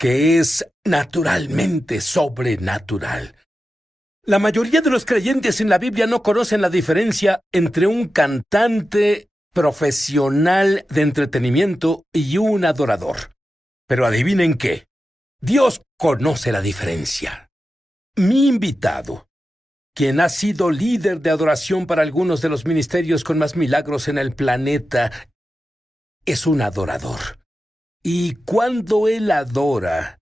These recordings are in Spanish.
que es naturalmente sobrenatural. La mayoría de los creyentes en la Biblia no conocen la diferencia entre un cantante profesional de entretenimiento y un adorador. Pero adivinen qué, Dios conoce la diferencia. Mi invitado, quien ha sido líder de adoración para algunos de los ministerios con más milagros en el planeta, es un adorador. Y cuando él adora,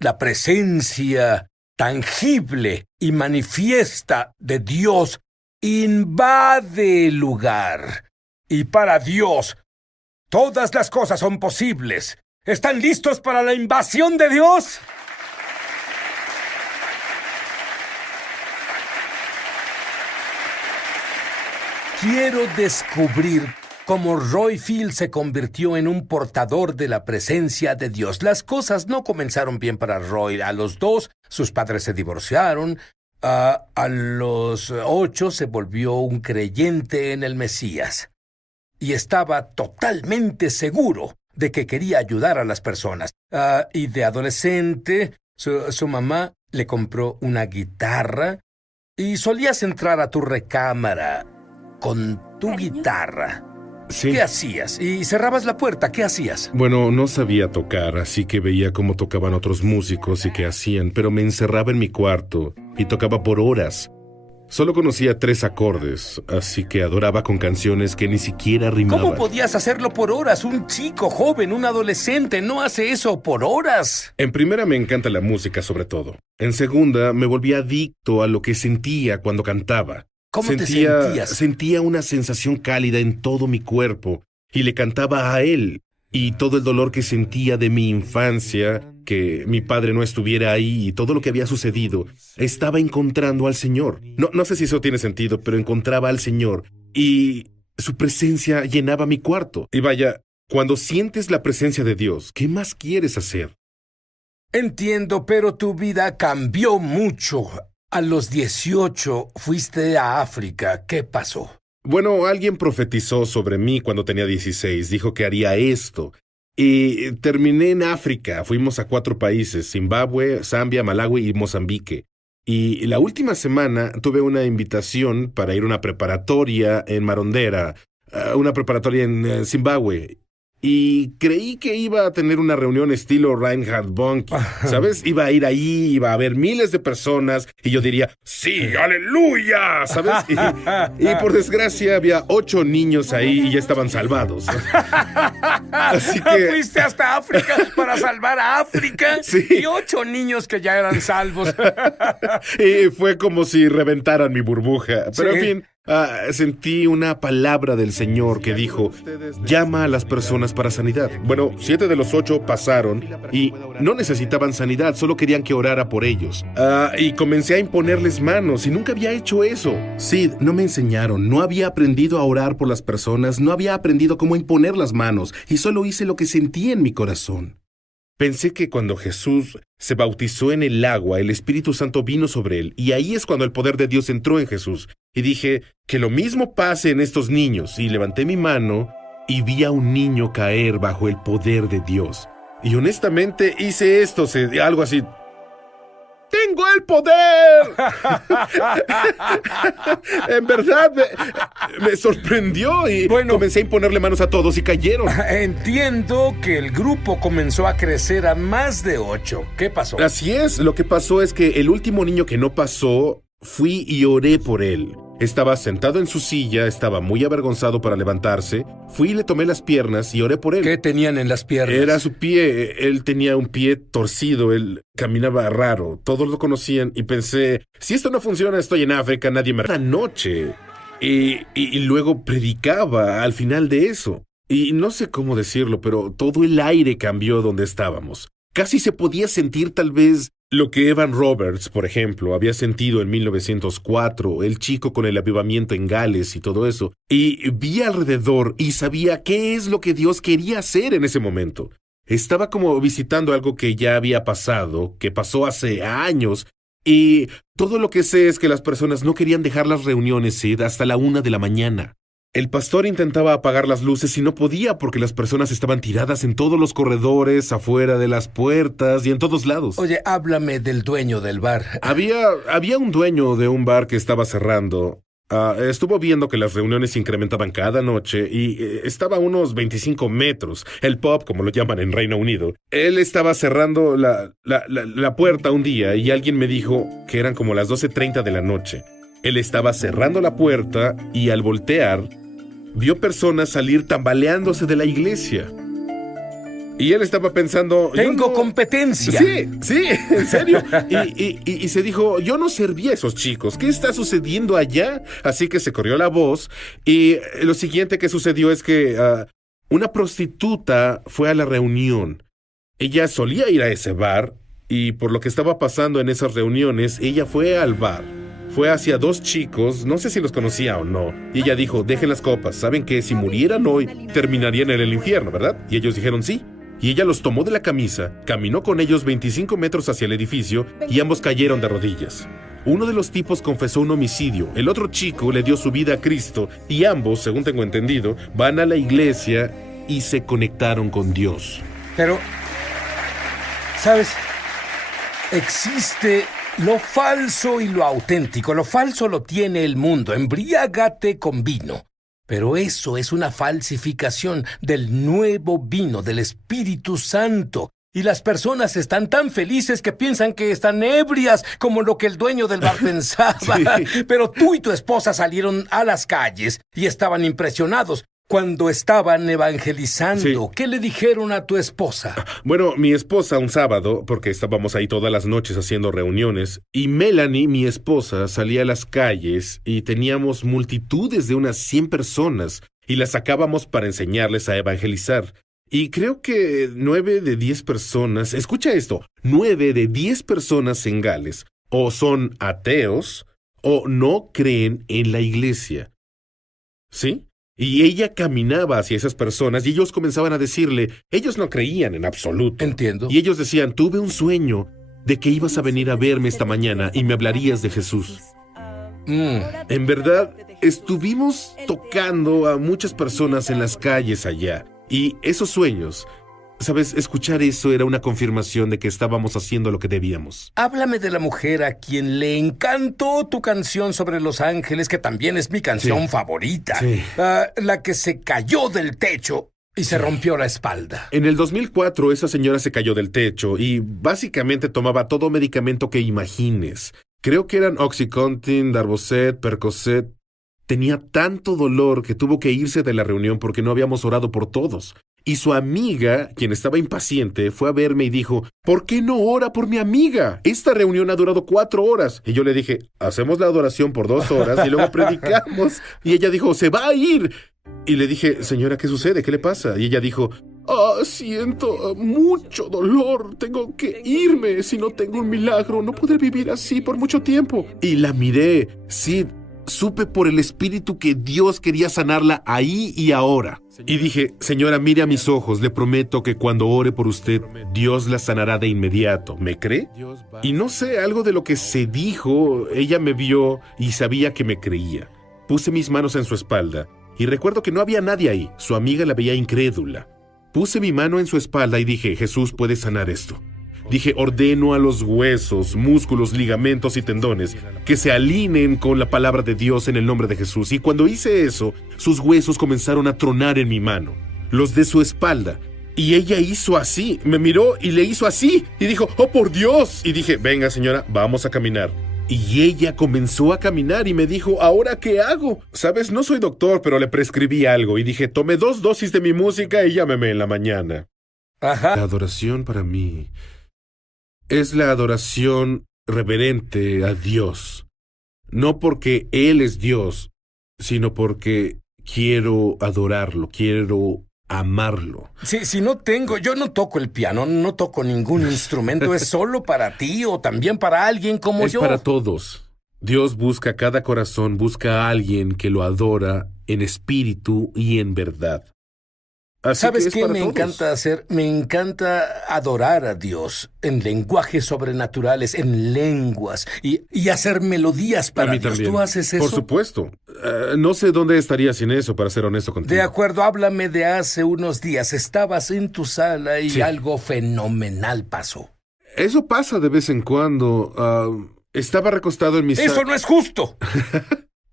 la presencia tangible y manifiesta de Dios invade el lugar. Y para Dios, todas las cosas son posibles. ¿Están listos para la invasión de Dios? Quiero descubrir cómo Roy Field se convirtió en un portador de la presencia de Dios. Las cosas no comenzaron bien para Roy. A los 2, sus padres se divorciaron. A los 8 se volvió un creyente en el Mesías. Y estaba totalmente seguro de que quería ayudar a las personas. Y de adolescente, su mamá le compró una guitarra y solías entrar a tu recámara con tu guitarra. Sí. ¿Qué hacías? Y cerrabas la puerta. ¿Qué hacías? Bueno, no sabía tocar, así que veía cómo tocaban otros músicos y qué hacían, pero me encerraba en mi cuarto y tocaba por horas. Solo conocía 3 acordes, así que adoraba con canciones que ni siquiera rimaban. ¿Cómo podías hacerlo por horas? Un chico joven, un adolescente, no hace eso por horas. En primera me encanta la música sobre todo. En segunda me volví adicto a lo que sentía cuando cantaba. ¿Cómo te sentías? Sentía una sensación cálida en todo mi cuerpo y le cantaba a él. Y todo el dolor que sentía de mi infancia, que mi padre no estuviera ahí y todo lo que había sucedido, estaba encontrando al Señor. No sé si eso tiene sentido, pero encontraba al Señor y su presencia llenaba mi cuarto. Y vaya, cuando sientes la presencia de Dios, ¿qué más quieres hacer? Entiendo, pero tu vida cambió mucho. A los 18 fuiste a África. ¿Qué pasó? Bueno, alguien profetizó sobre mí cuando tenía 16. Dijo que haría esto. Y terminé en África. Fuimos a 4 países: Zimbabue, Zambia, Malawi y Mozambique. Y la última semana tuve una invitación para ir a una preparatoria en Marondera, una preparatoria en Zimbabue. Y creí que iba a tener una reunión estilo Reinhard Bonnke, ¿sabes? Iba a ir ahí, iba a haber miles de personas, y yo diría, ¡sí, aleluya! ¿Sabes? Y por desgracia había 8 niños ahí y ya estaban salvados. Así que... ¿Fuiste hasta África para salvar a África? Sí. Y 8 niños que ya eran salvos. Y fue como si reventaran mi burbuja. Pero Sí. en fin... sentí una palabra del Señor que dijo, llama a las personas para sanidad. Bueno, 7 de los 8 pasaron y no necesitaban sanidad, solo querían que orara por ellos. Y comencé a imponerles manos y nunca había hecho eso. Sid, no me enseñaron, no había aprendido a orar por las personas, no había aprendido cómo imponer las manos y solo hice lo que sentía en mi corazón. Pensé que cuando Jesús se bautizó en el agua, el Espíritu Santo vino sobre él, y ahí es cuando el poder de Dios entró en Jesús. Y dije, que lo mismo pase en estos niños. Y levanté mi mano y vi a un niño caer bajo el poder de Dios. Y honestamente hice esto, algo así. ¡Tengo el poder! En verdad, me sorprendió y comencé a imponerle manos a todos y cayeron. Entiendo que el grupo comenzó a crecer a más de 8. ¿Qué pasó? Así es, lo que pasó es que el último niño que no pasó, fui y oré por él. Estaba sentado en su silla, estaba muy avergonzado para levantarse. Fui y le tomé las piernas y oré por él. ¿Qué tenían en las piernas? Era su pie. Él tenía un pie torcido, él caminaba raro. Todos lo conocían y pensé, si esto no funciona, estoy en África, nadie me... La noche. Y luego predicaba al final de eso. Y no sé cómo decirlo, pero todo el aire cambió donde estábamos. Casi se podía sentir tal vez lo que Evan Roberts, por ejemplo, había sentido en 1904, el chico con el avivamiento en Gales y todo eso. Y vi alrededor y sabía qué es lo que Dios quería hacer en ese momento. Estaba como visitando algo que ya había pasado, que pasó hace años, y todo lo que sé es que las personas no querían dejar las reuniones, Sid, hasta la 1 de la mañana. El pastor intentaba apagar las luces y no podía porque las personas estaban tiradas en todos los corredores, afuera de las puertas y en todos lados. Oye, háblame del dueño del bar. Había un dueño de un bar que estaba cerrando. Estuvo viendo que las reuniones se incrementaban cada noche y estaba a unos 25 metros. El pub, como lo llaman en Reino Unido. Él estaba cerrando la puerta un día y alguien me dijo que eran como las 12:30 de la noche. Él estaba cerrando la puerta y al voltear, vio personas salir tambaleándose de la iglesia. Y él estaba pensando... ¡Tengo competencia! Sí, en serio. Y se dijo, yo no serví a esos chicos. ¿Qué está sucediendo allá? Así que se corrió la voz. Y lo siguiente que sucedió es que una prostituta fue a la reunión. Ella solía ir a ese bar y por lo que estaba pasando en esas reuniones, ella fue al bar. Fue hacia dos chicos, no sé si los conocía o no, y ella dijo, dejen las copas, saben que si murieran hoy, terminarían en el infierno, ¿verdad? Y ellos dijeron sí. Y ella los tomó de la camisa, caminó con ellos 25 metros hacia el edificio y ambos cayeron de rodillas. Uno de los tipos confesó un homicidio, el otro chico le dio su vida a Cristo y ambos, según tengo entendido, van a la iglesia y se conectaron con Dios. Pero, ¿sabes? Existe lo falso y lo auténtico. Lo falso lo tiene el mundo. Embriágate con vino. Pero eso es una falsificación del nuevo vino, del Espíritu Santo. Y las personas están tan felices que piensan que están ebrias, como lo que el dueño del bar pensaba. Sí. Pero tú y tu esposa salieron a las calles y estaban impresionados cuando estaban evangelizando. Sí. ¿Qué le dijeron a tu esposa? Bueno, mi esposa un sábado, porque estábamos ahí todas las noches haciendo reuniones, y Melanie, mi esposa, salía a las calles y teníamos multitudes de unas 100 personas y las sacábamos para enseñarles a evangelizar. Y creo que 9 de 10 personas, escucha esto, 9 de 10 personas en Gales o son ateos o no creen en la iglesia. ¿Sí? Y ella caminaba hacia esas personas y ellos comenzaban a decirle, ellos no creían en absoluto. Entiendo. Y ellos decían, tuve un sueño de que ibas a venir a verme esta mañana y me hablarías de Jesús. En verdad, estuvimos tocando a muchas personas en las calles allá. Y esos sueños, ¿sabes? Escuchar eso era una confirmación de que estábamos haciendo lo que debíamos. Háblame de la mujer a quien le encantó tu canción sobre Los Ángeles, que también es mi canción favorita. Sí. La que se cayó del techo y se rompió la espalda. En el 2004, esa señora se cayó del techo y básicamente tomaba todo medicamento que imagines. Creo que eran Oxycontin, Darvocet, Percocet. Tenía tanto dolor que tuvo que irse de la reunión porque no habíamos orado por todos. Y su amiga, quien estaba impaciente, fue a verme y dijo, ¿por qué no ora por mi amiga? Esta reunión ha durado 4 horas. Y yo le dije, hacemos la adoración por 2 horas y luego predicamos. Y ella dijo, se va a ir. Y le dije, señora, ¿qué sucede? ¿Qué le pasa? Y ella dijo, siento mucho dolor. Tengo que irme. Si no tengo un milagro, no podré vivir así por mucho tiempo. Y la miré, sí. Supe por el Espíritu que Dios quería sanarla ahí y ahora. Y dije, señora, mire a mis ojos, le prometo que cuando ore por usted, Dios la sanará de inmediato. ¿Me cree? Y no sé, algo de lo que se dijo, ella me vio y sabía que me creía. Puse mis manos en su espalda y recuerdo que no había nadie ahí. Su amiga la veía incrédula. Puse mi mano en su espalda y dije, Jesús puede sanar esto. Dije, ordeno a los huesos, músculos, ligamentos y tendones que se alineen con la palabra de Dios en el nombre de Jesús. Y cuando hice eso, sus huesos comenzaron a tronar en mi mano, los de su espalda. Y ella hizo así, me miró y le hizo así. Y dijo, ¡oh, por Dios! Y dije, venga señora, vamos a caminar. Y ella comenzó a caminar y me dijo, ¿ahora qué hago? Sabes, no soy doctor, pero le prescribí algo. Y dije, tome 2 dosis de mi música y llámeme en la mañana. Ajá. La adoración para mí es la adoración reverente a Dios. No porque Él es Dios, sino porque quiero adorarlo, quiero amarlo. Yo no toco el piano, no toco ningún instrumento. ¿Es solo para ti o también para alguien como yo? Es para todos. Dios busca cada corazón, busca a alguien que lo adora en espíritu y en verdad. Así ¿Sabes qué me encanta hacer? Me encanta adorar a Dios en lenguajes sobrenaturales, en lenguas y hacer melodías para mí Dios. También. ¿Tú haces eso? Por supuesto. No sé dónde estaría sin eso, para ser honesto contigo. De acuerdo, háblame de hace unos días. Estabas en tu sala y Sí. algo fenomenal pasó. Eso pasa de vez en cuando. Estaba recostado en mi ¡Eso no es justo!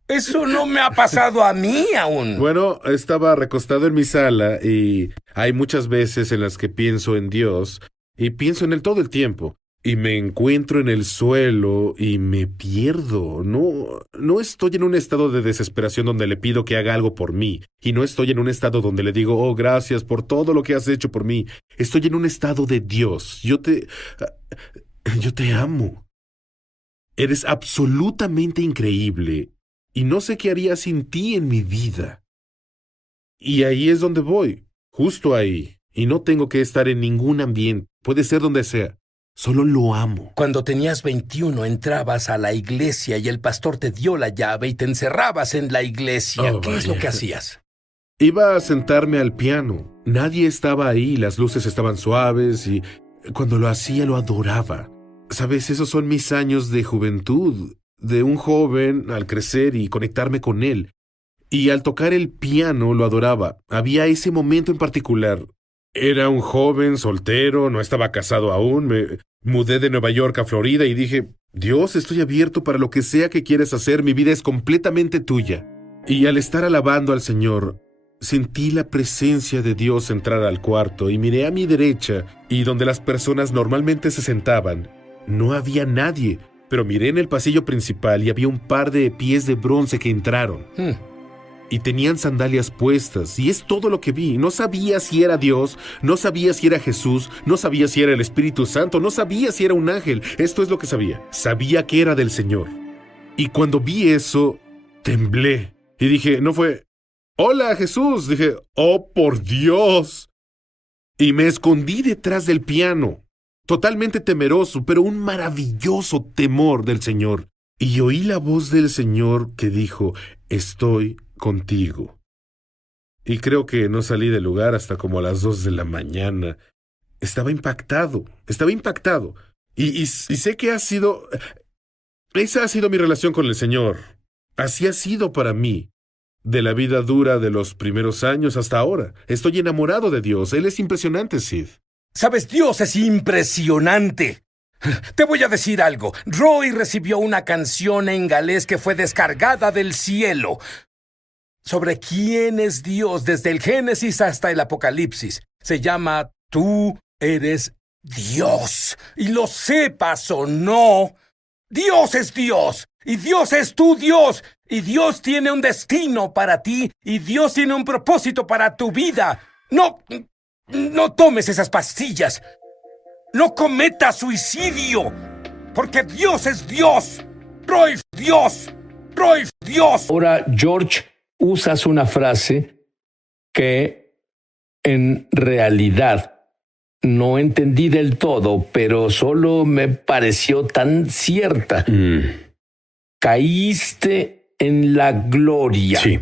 Eso no me ha pasado a mí aún. Bueno, estaba recostado en mi sala y hay muchas veces en las que pienso en Dios y pienso en Él todo el tiempo. Y me encuentro en el suelo y me pierdo. No estoy en un estado de desesperación donde le pido que haga algo por mí. Y no estoy en un estado donde le digo, oh, gracias por todo lo que has hecho por mí. Estoy en un estado de Dios. Yo te amo. Eres absolutamente increíble. Y no sé qué haría sin ti en mi vida. Y ahí es donde voy, justo ahí. Y no tengo que estar en ningún ambiente. Puede ser donde sea. Solo lo amo. Cuando tenías 21, entrabas a la iglesia y el pastor te dio la llave y te encerrabas en la iglesia. Oh, ¿Qué es lo vaya. que hacías? Iba a sentarme al piano. Nadie estaba ahí, las luces estaban suaves y cuando lo hacía lo adoraba. Sabes, esos son mis años de juventud, de un joven al crecer y conectarme con él. Y al tocar el piano lo adoraba. Había ese momento en particular. Era un joven soltero, no estaba casado aún, me mudé de Nueva York a Florida y dije, Dios, estoy abierto para lo que sea que quieres hacer, mi vida es completamente tuya. Y al estar alabando al Señor, sentí la presencia de Dios entrar al cuarto y miré a mi derecha y donde las personas normalmente se sentaban, no había nadie, pero miré en el pasillo principal y había un par de pies de bronce que entraron. Y tenían sandalias puestas, y es todo lo que vi. No sabía si era Dios, no sabía si era Jesús, no sabía si era el Espíritu Santo, no sabía si era un ángel. Esto es lo que sabía. Sabía que era del Señor. Y cuando vi eso, temblé. Y dije, no fue, hola Jesús. Dije, oh por Dios. Y me escondí detrás del piano, totalmente temeroso, pero un maravilloso temor del Señor. Y oí la voz del Señor que dijo, estoy contigo. Y creo que no salí del lugar hasta como a las 2 de la mañana. Estaba impactado. Y sé que esa ha sido mi relación con el Señor. Así ha sido para mí. De la vida dura de los primeros años hasta ahora. Estoy enamorado de Dios. Él es impresionante, Sid. ¿Sabes? Dios es impresionante. Te voy a decir algo. Roy recibió una canción en galés que fue descargada del cielo sobre quién es Dios desde el Génesis hasta el Apocalipsis. Se llama Tú eres Dios. Y lo sepas o no, Dios es Dios. Y Dios es tu Dios. Y Dios tiene un destino para ti. Y Dios tiene un propósito para tu vida. No tomes esas pastillas. No cometas suicidio. Porque Dios es Dios. Roy, Dios. Roy, Dios. Ahora, George, usas una frase que en realidad no entendí del todo, pero solo me pareció tan cierta. Caíste en la gloria. Sí.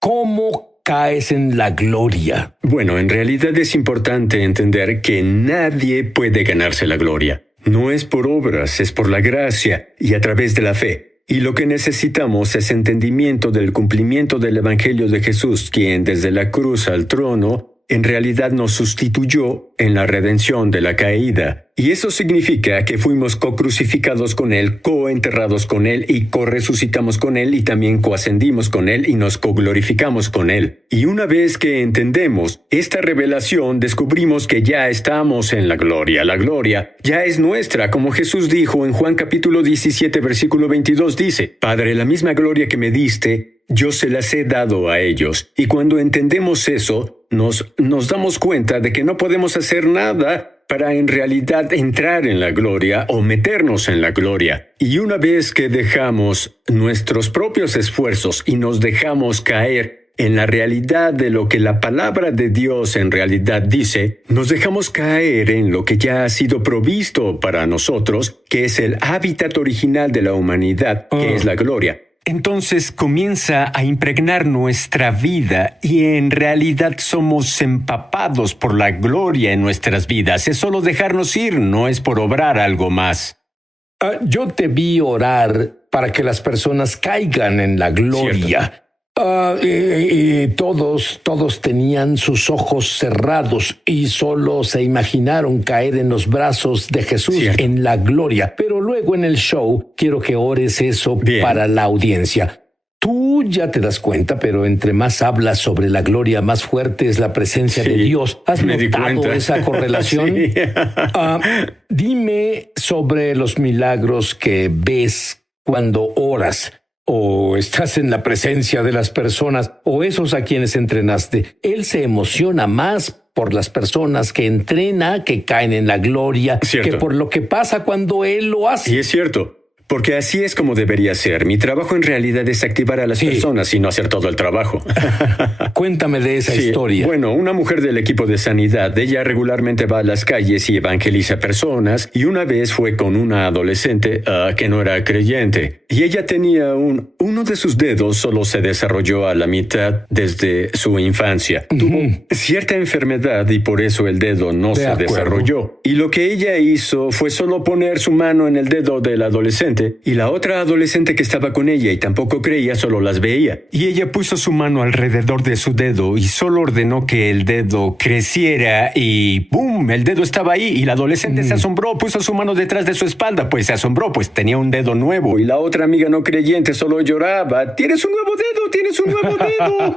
¿Cómo caes en la gloria? Bueno, en realidad es importante entender que nadie puede ganarse la gloria. No es por obras, es por la gracia y a través de la fe. Y lo que necesitamos es entendimiento del cumplimiento del Evangelio de Jesús, quien desde la cruz al trono en realidad nos sustituyó en la redención de la caída. Y eso significa que fuimos co-crucificados con Él, co-enterrados con Él y co-resucitamos con Él y también co-ascendimos con Él y nos co-glorificamos con Él. Y una vez que entendemos esta revelación, descubrimos que ya estamos en la gloria. La gloria ya es nuestra, como Jesús dijo en Juan capítulo 17, versículo 22, dice, Padre, la misma gloria que me diste, yo se las he dado a ellos. Y cuando entendemos eso, nos damos cuenta de que no podemos hacer nada para en realidad entrar en la gloria o meternos en la gloria. Y una vez que dejamos nuestros propios esfuerzos y nos dejamos caer en la realidad de lo que la palabra de Dios en realidad dice, nos dejamos caer en lo que ya ha sido provisto para nosotros, que es el hábitat original de la humanidad, que es la gloria. Entonces comienza a impregnar nuestra vida y en realidad somos empapados por la gloria en nuestras vidas. Es solo dejarnos ir, no es por obrar algo más. Yo te vi orar para que las personas caigan en la gloria. Y todos tenían sus ojos cerrados y solo se imaginaron caer en los brazos de Jesús en la gloria. Pero luego en el show quiero que ores eso para la audiencia. Tú ya te das cuenta, pero entre más hablas sobre la gloria, más fuerte es la presencia de Dios. ¿Has notado esa correlación? Dime sobre los milagros que ves cuando oras, o estás en la presencia de las personas, o esos a quienes entrenaste. Él se emociona más por las personas que entrena, que caen en la gloria, que por lo que pasa cuando él lo hace. Y es cierto. Porque así es como debería ser. Mi trabajo en realidad es activar a las personas y no hacer todo el trabajo. Cuéntame de esa historia. Bueno, una mujer del equipo de sanidad, ella regularmente va a las calles y evangeliza personas, y una vez fue con una adolescente que no era creyente. Y ella tenía uno de sus dedos solo se desarrolló a la mitad desde su infancia. Tuvo cierta enfermedad y por eso el dedo no se desarrolló. Y lo que ella hizo fue solo poner su mano en el dedo del adolescente, y la otra adolescente que estaba con ella y tampoco creía, solo las veía. Y ella puso su mano alrededor de su dedo y solo ordenó que el dedo creciera y ¡pum! El dedo estaba ahí y la adolescente se asombró, puso su mano detrás de su espalda, pues se asombró, pues tenía un dedo nuevo. Y la otra amiga no creyente solo lloraba, ¡tienes un nuevo dedo! ¡Tienes un nuevo dedo!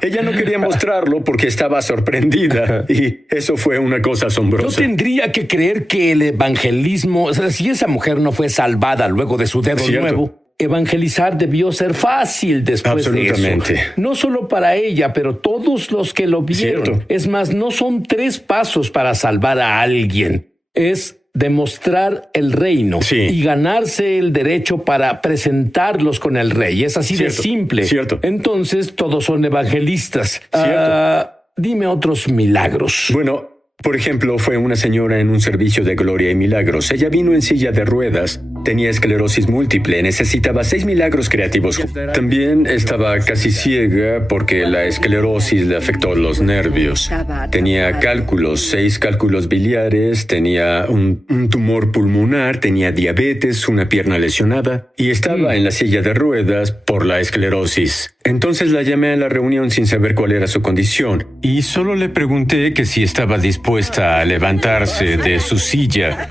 Ella no quería mostrarlo porque estaba sorprendida y eso fue una cosa asombrosa. Yo tendría que creer que el evangelismo, o sea, si esa mujer no fue salvada luego de su dedo nuevo, evangelizar debió ser fácil después de eso. No solo para ella, pero todos los que lo vieron. Es más, no son 3 pasos para salvar a alguien. Es demostrar el reino y ganarse el derecho para presentarlos con el rey. Es así de simple. Entonces, todos son evangelistas. Dime otros milagros. Bueno, por ejemplo, fue una señora en un servicio de gloria y milagros. Ella vino en silla de ruedas, tenía esclerosis múltiple, necesitaba 6 milagros creativos. También estaba casi ciega porque la esclerosis le afectó los nervios. Tenía 6 cálculos biliares, tenía un tumor pulmonar, tenía diabetes, una pierna lesionada y estaba en la silla de ruedas por la esclerosis. Entonces la llamé a la reunión sin saber cuál era su condición y solo le pregunté que si estaba dispuesta a levantarse de su silla,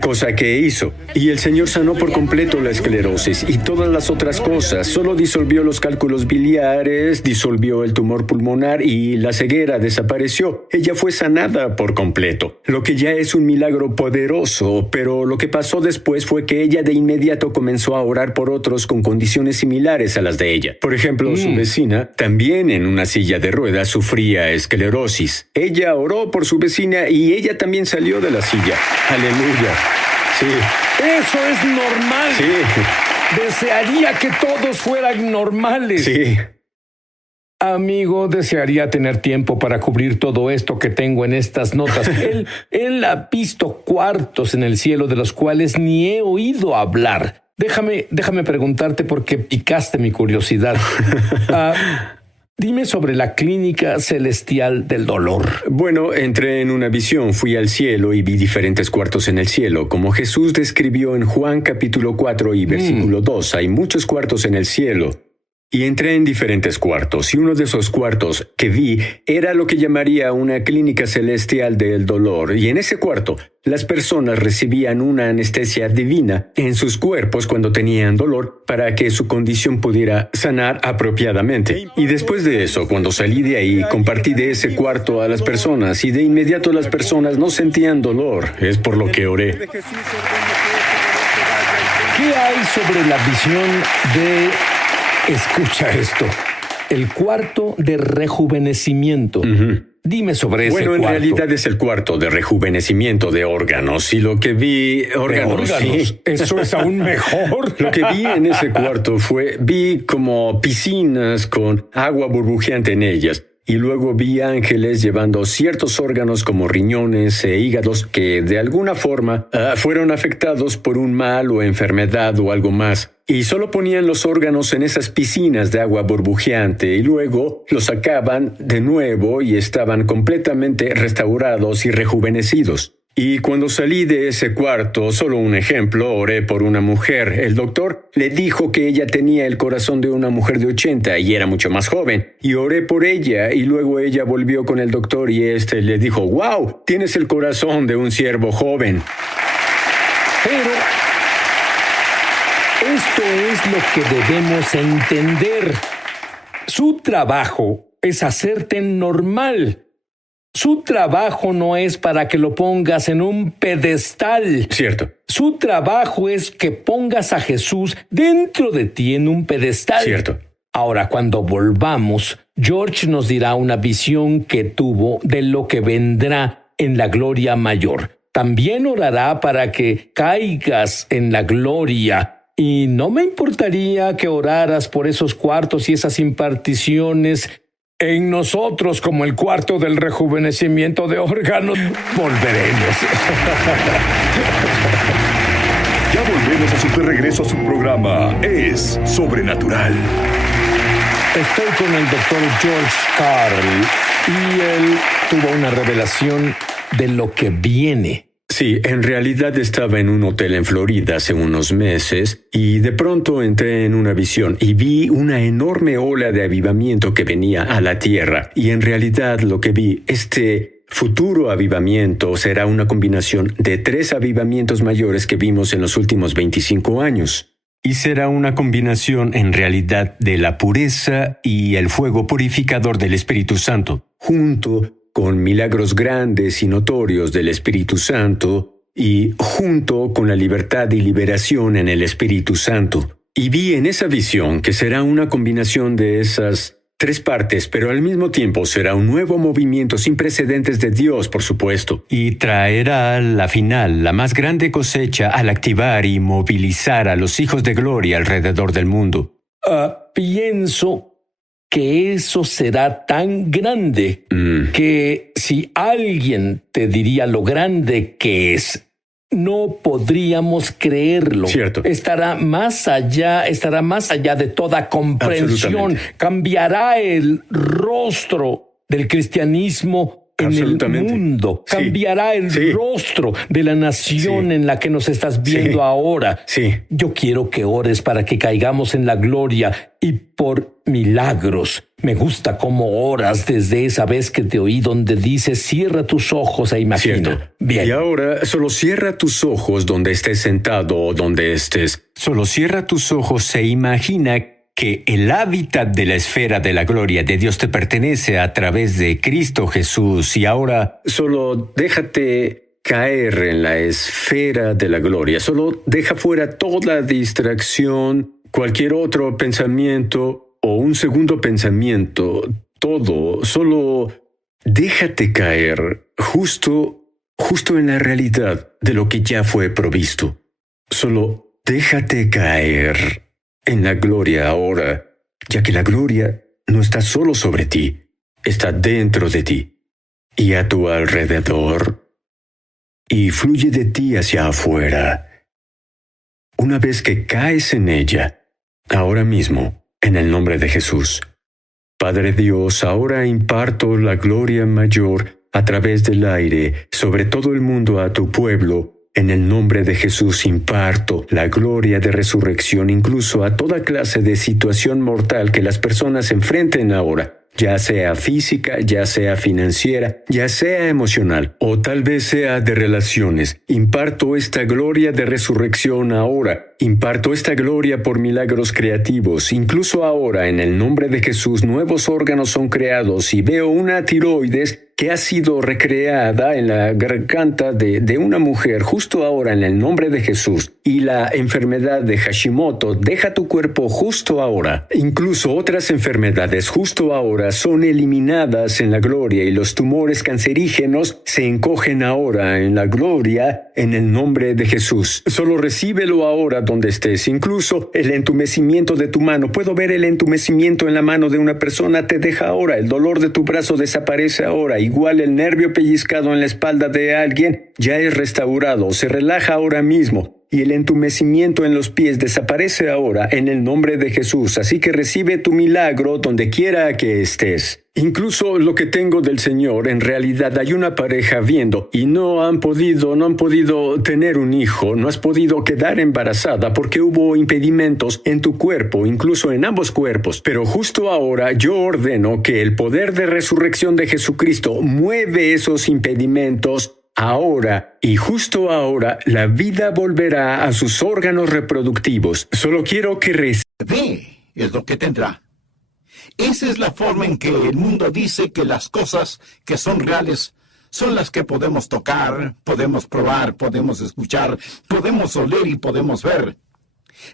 cosa que hizo. Y el Señor sanó por completo la esclerosis y todas las otras cosas. Solo disolvió los cálculos biliares, disolvió el tumor pulmonar y la ceguera desapareció. Ella fue sanada por completo, lo que ya es un milagro poderoso, pero lo que pasó después fue que ella de inmediato comenzó a orar por otros con condiciones similares a las de ella. Por ejemplo, su vecina, también en una silla de ruedas, sufría esclerosis. Ella oró por su vecina y ella también salió de la silla. Aleluya. Sí. Eso es normal. Sí. Desearía que todos fueran normales. Sí. Amigo, desearía tener tiempo para cubrir todo esto que tengo en estas notas. Él ha visto cuartos en el cielo de los cuales ni he oído hablar. Déjame preguntarte porque picaste mi curiosidad. Dime sobre la clínica celestial del dolor. Bueno, entré en una visión, fui al cielo y vi diferentes cuartos en el cielo, como Jesús describió en Juan capítulo 4 y versículo 2. Hay muchos cuartos en el cielo. Y entré en diferentes cuartos, y uno de esos cuartos que vi era lo que llamaría una clínica celestial del dolor. Y en ese cuarto, las personas recibían una anestesia divina en sus cuerpos cuando tenían dolor para que su condición pudiera sanar apropiadamente. Y después de eso, cuando salí de ahí, compartí de ese cuarto a las personas, y de inmediato las personas no sentían dolor. Es por lo que oré. ¿Qué hay sobre la visión de... Escucha esto, el cuarto de rejuvenecimiento? Dime sobre ese cuarto. Bueno, en realidad es el cuarto de rejuvenecimiento de órganos. Y lo que vi... ¿Órganos? Sí. Eso es aún mejor. Lo que vi en ese cuarto vi como piscinas con agua burbujeante en ellas. Y luego vi ángeles llevando ciertos órganos como riñones e hígados que de alguna forma fueron afectados por un mal o enfermedad o algo más. Y solo ponían los órganos en esas piscinas de agua burbujeante y luego los sacaban de nuevo y estaban completamente restaurados y rejuvenecidos. Y cuando salí de ese cuarto, solo un ejemplo, oré por una mujer. El doctor le dijo que ella tenía el corazón de una mujer de 80 y era mucho más joven. Y oré por ella y luego ella volvió con el doctor y le dijo, «Wow, tienes el corazón de un siervo joven». Pero esto es lo que debemos entender. Su trabajo es hacerte normal. Su trabajo no es para que lo pongas en un pedestal. Cierto. Su trabajo es que pongas a Jesús dentro de ti en un pedestal. Cierto. Ahora, cuando volvamos, George nos dirá una visión que tuvo de lo que vendrá en la gloria mayor. También orará para que caigas en la gloria. Y no me importaría que oraras por esos cuartos y esas imparticiones en nosotros como el cuarto del rejuvenecimiento de órganos. Volveremos. Ya volvemos a su regreso a su programa. Es Sobrenatural. Estoy con el doctor George Carl y él tuvo una revelación de lo que viene. Sí, en realidad estaba en un hotel en Florida hace unos meses y de pronto entré en una visión y vi una enorme ola de avivamiento que venía a la tierra. Y en realidad lo que vi, este futuro avivamiento será una combinación de 3 avivamientos mayores que vimos en los últimos 25 años. Y será una combinación en realidad de la pureza y el fuego purificador del Espíritu Santo, junto con milagros grandes y notorios del Espíritu Santo y junto con la libertad y liberación en el Espíritu Santo. Y vi en esa visión que será una combinación de esas 3 partes, pero al mismo tiempo será un nuevo movimiento sin precedentes de Dios, por supuesto. Y traerá la final, la más grande cosecha al activar y movilizar a los hijos de gloria alrededor del mundo. Pienso que eso será tan grande que si alguien te diría lo grande que es, no podríamos creerlo. Cierto. Estará más allá de toda comprensión. Cambiará el rostro del cristianismo en el mundo. Sí. Cambiará el rostro de la nación en la que nos estás viendo ahora. Sí. Yo quiero que ores para que caigamos en la gloria y por milagros. Me gusta cómo oras desde esa vez que te oí donde dices, cierra tus ojos e imagina. Cierto. Bien. Y ahora solo cierra tus ojos donde estés sentado o donde estés. Solo cierra tus ojos e imagina que el hábitat de la esfera de la gloria de Dios te pertenece a través de Cristo Jesús. Y ahora solo déjate caer en la esfera de la gloria. Solo deja fuera toda distracción, cualquier otro pensamiento o un segundo pensamiento. Todo, solo déjate caer justo en la realidad de lo que ya fue provisto. Solo déjate caer en la gloria ahora, ya que la gloria no está solo sobre ti, está dentro de ti y a tu alrededor y fluye de ti hacia afuera. Una vez que caes en ella, ahora mismo, en el nombre de Jesús, Padre Dios, ahora imparto la gloria mayor a través del aire sobre todo el mundo a tu pueblo. En el nombre de Jesús imparto la gloria de resurrección incluso a toda clase de situación mortal que las personas enfrenten ahora, ya sea física, ya sea financiera, ya sea emocional o tal vez sea de relaciones. Imparto esta gloria de resurrección ahora. Imparto esta gloria por milagros creativos. Incluso ahora, en el nombre de Jesús, nuevos órganos son creados y veo una tiroides que ha sido recreada en la garganta de una mujer justo ahora en el nombre de Jesús. Y la enfermedad de Hashimoto deja tu cuerpo justo ahora. Incluso otras enfermedades justo ahora son eliminadas en la gloria y los tumores cancerígenos se encogen ahora en la gloria en el nombre de Jesús. Solo recíbelo ahora donde estés. Incluso el entumecimiento de tu mano. Puedo ver el entumecimiento en la mano de una persona. Te deja ahora. El dolor de tu brazo desaparece ahora. Igual el nervio pellizcado en la espalda de alguien ya es restaurado. Se relaja ahora mismo. y el entumecimiento en los pies desaparece ahora en el nombre de Jesús, así que recibe tu milagro donde quiera que estés. Incluso lo que tengo del Señor, en realidad hay una pareja viendo y no han podido tener un hijo, no has podido quedar embarazada porque hubo impedimentos en tu cuerpo, incluso en ambos cuerpos. Pero justo ahora yo ordeno que el poder de resurrección de Jesucristo mueve esos impedimentos ahora, y justo ahora la vida volverá a sus órganos reproductivos. Solo quiero que Ve, es lo que tendrá. Esa es la forma en que el mundo dice que las cosas que son reales son las que podemos tocar, podemos probar, podemos escuchar, podemos oler y podemos ver.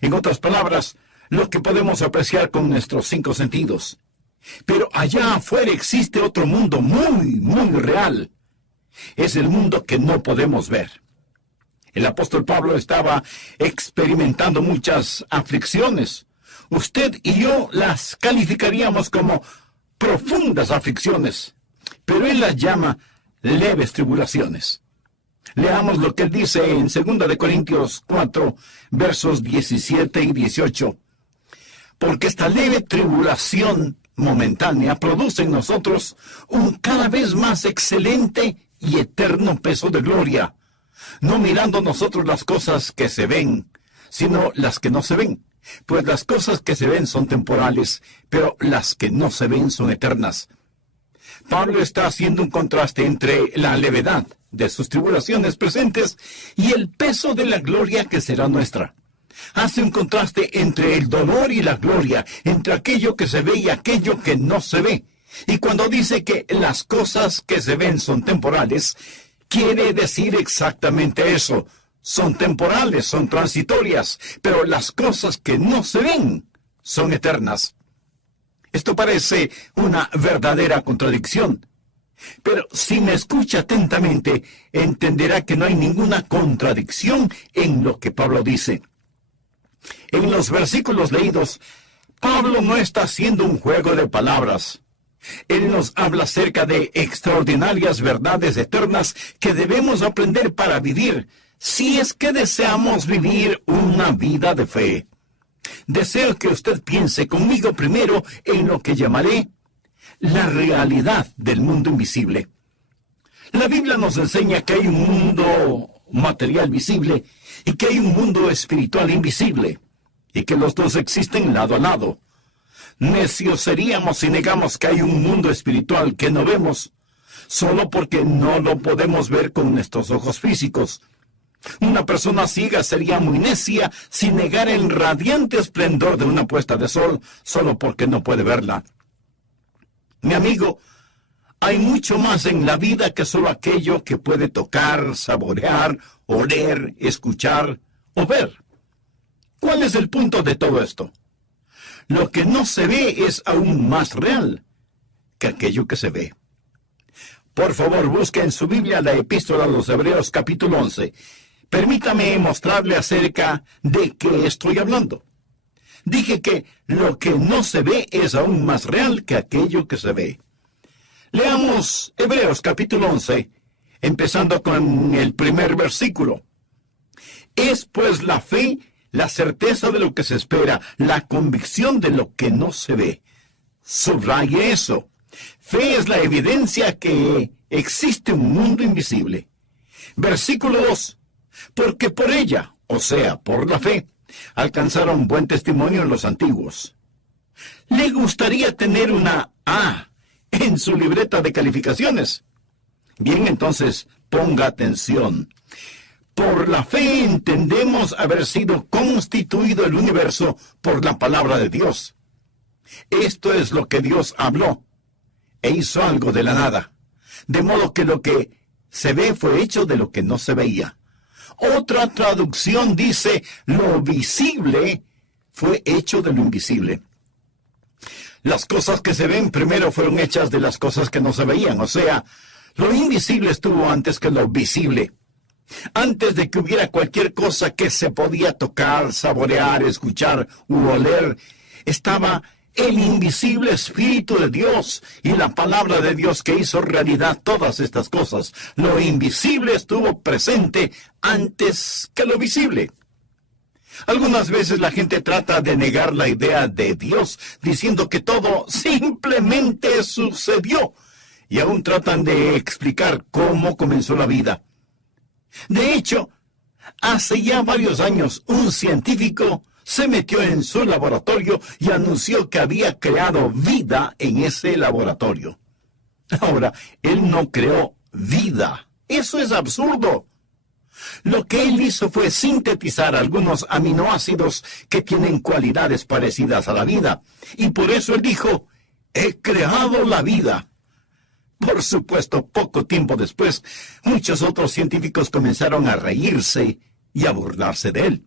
En otras palabras, lo que podemos apreciar con nuestros 5 sentidos. Pero allá afuera existe otro mundo muy, muy real. Es el mundo que no podemos ver. El apóstol Pablo estaba experimentando muchas aflicciones. Usted y yo las calificaríamos como profundas aflicciones, pero él las llama leves tribulaciones. Leamos lo que él dice en 2 de Corintios 4, versos 17 y 18. Porque esta leve tribulación momentánea produce en nosotros un cada vez más excelente y eterno peso de gloria, no mirando nosotros las cosas que se ven, sino las que no se ven. Pues las cosas que se ven son temporales, pero las que no se ven son eternas. Pablo está haciendo un contraste entre la levedad de sus tribulaciones presentes y el peso de la gloria que será nuestra. Hace un contraste entre el dolor y la gloria, entre aquello que se ve y aquello que no se ve. Y cuando dice que las cosas que se ven son temporales, quiere decir exactamente eso. Son temporales, son transitorias, pero las cosas que no se ven son eternas. Esto parece una verdadera contradicción. Pero si me escucha atentamente, entenderá que no hay ninguna contradicción en lo que Pablo dice. En los versículos leídos, Pablo no está haciendo un juego de palabras. Él nos habla acerca de extraordinarias verdades eternas que debemos aprender para vivir, si es que deseamos vivir una vida de fe. Deseo que usted piense conmigo primero en lo que llamaré la realidad del mundo invisible. La Biblia nos enseña que hay un mundo material visible y que hay un mundo espiritual invisible, y que los dos existen lado a lado. Necios seríamos si negamos que hay un mundo espiritual que no vemos, solo porque no lo podemos ver con nuestros ojos físicos. Una persona ciega sería muy necia si negara el radiante esplendor de una puesta de sol solo porque no puede verla. Mi amigo, hay mucho más en la vida que solo aquello que puede tocar, saborear, oler, escuchar o ver. ¿Cuál es el punto de todo esto? Lo que no se ve es aún más real que aquello que se ve. Por favor, busque en su Biblia la Epístola a los Hebreos capítulo 11. Permítame mostrarle acerca de qué estoy hablando. Dije que lo que no se ve es aún más real que aquello que se ve. Leamos Hebreos capítulo 11, empezando con el primer versículo. Es pues la fe, la certeza de lo que se espera, la convicción de lo que no se ve. Subraye eso. Fe es la evidencia que existe un mundo invisible. Versículo 2. Porque por ella, o sea, por la fe, alcanzaron buen testimonio en los antiguos. ¿Le gustaría tener una A en su libreta de calificaciones? Bien, entonces, ponga atención. Por la fe entendemos haber sido constituido el universo por la palabra de Dios. Esto es lo que Dios habló, e hizo algo de la nada. De modo que lo que se ve fue hecho de lo que no se veía. Otra traducción dice, lo visible fue hecho de lo invisible. Las cosas que se ven primero fueron hechas de las cosas que no se veían. O sea, lo invisible estuvo antes que lo visible. Antes de que hubiera cualquier cosa que se podía tocar, saborear, escuchar u oler, estaba el invisible Espíritu de Dios y la palabra de Dios que hizo realidad todas estas cosas. Lo invisible estuvo presente antes que lo visible. Algunas veces la gente trata de negar la idea de Dios, diciendo que todo simplemente sucedió, y aún tratan de explicar cómo comenzó la vida. De hecho, hace ya varios años, un científico se metió en su laboratorio y anunció que había creado vida en ese laboratorio. Ahora, él no creó vida. Eso es absurdo. Lo que él hizo fue sintetizar algunos aminoácidos que tienen cualidades parecidas a la vida. Y por eso él dijo, he creado la vida. Por supuesto, poco tiempo después, muchos otros científicos comenzaron a reírse y a burlarse de él.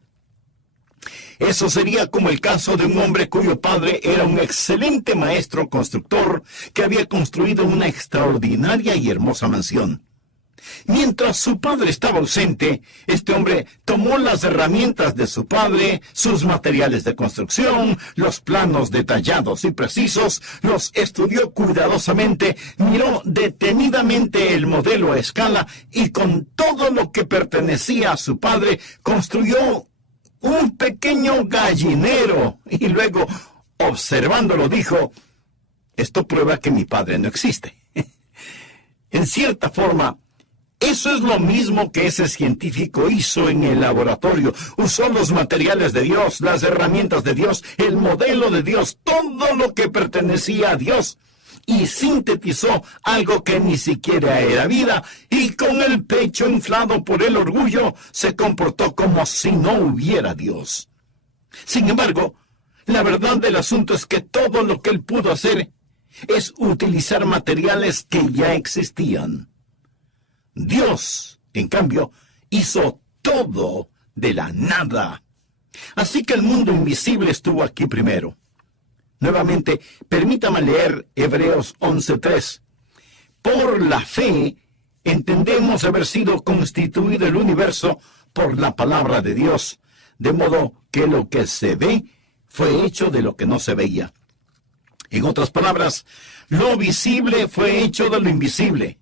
Eso sería como el caso de un hombre cuyo padre era un excelente maestro constructor que había construido una extraordinaria y hermosa mansión. Mientras su padre estaba ausente, este hombre tomó las herramientas de su padre, sus materiales de construcción, los planos detallados y precisos, los estudió cuidadosamente, miró detenidamente el modelo a escala y con todo lo que pertenecía a su padre, construyó un pequeño gallinero. Y luego, observándolo, dijo, esto prueba que mi padre no existe. En cierta forma, eso es lo mismo que ese científico hizo en el laboratorio. Usó los materiales de Dios, las herramientas de Dios, el modelo de Dios, todo lo que pertenecía a Dios, y sintetizó algo que ni siquiera era vida, y con el pecho inflado por el orgullo, se comportó como si no hubiera Dios. Sin embargo, la verdad del asunto es que todo lo que él pudo hacer es utilizar materiales que ya existían. Dios, en cambio, hizo todo de la nada. Así que el mundo invisible estuvo aquí primero. Nuevamente, permítame leer Hebreos 11:3. Por la fe, entendemos haber sido constituido el universo por la palabra de Dios, de modo que lo que se ve fue hecho de lo que no se veía. En otras palabras, lo visible fue hecho de lo invisible.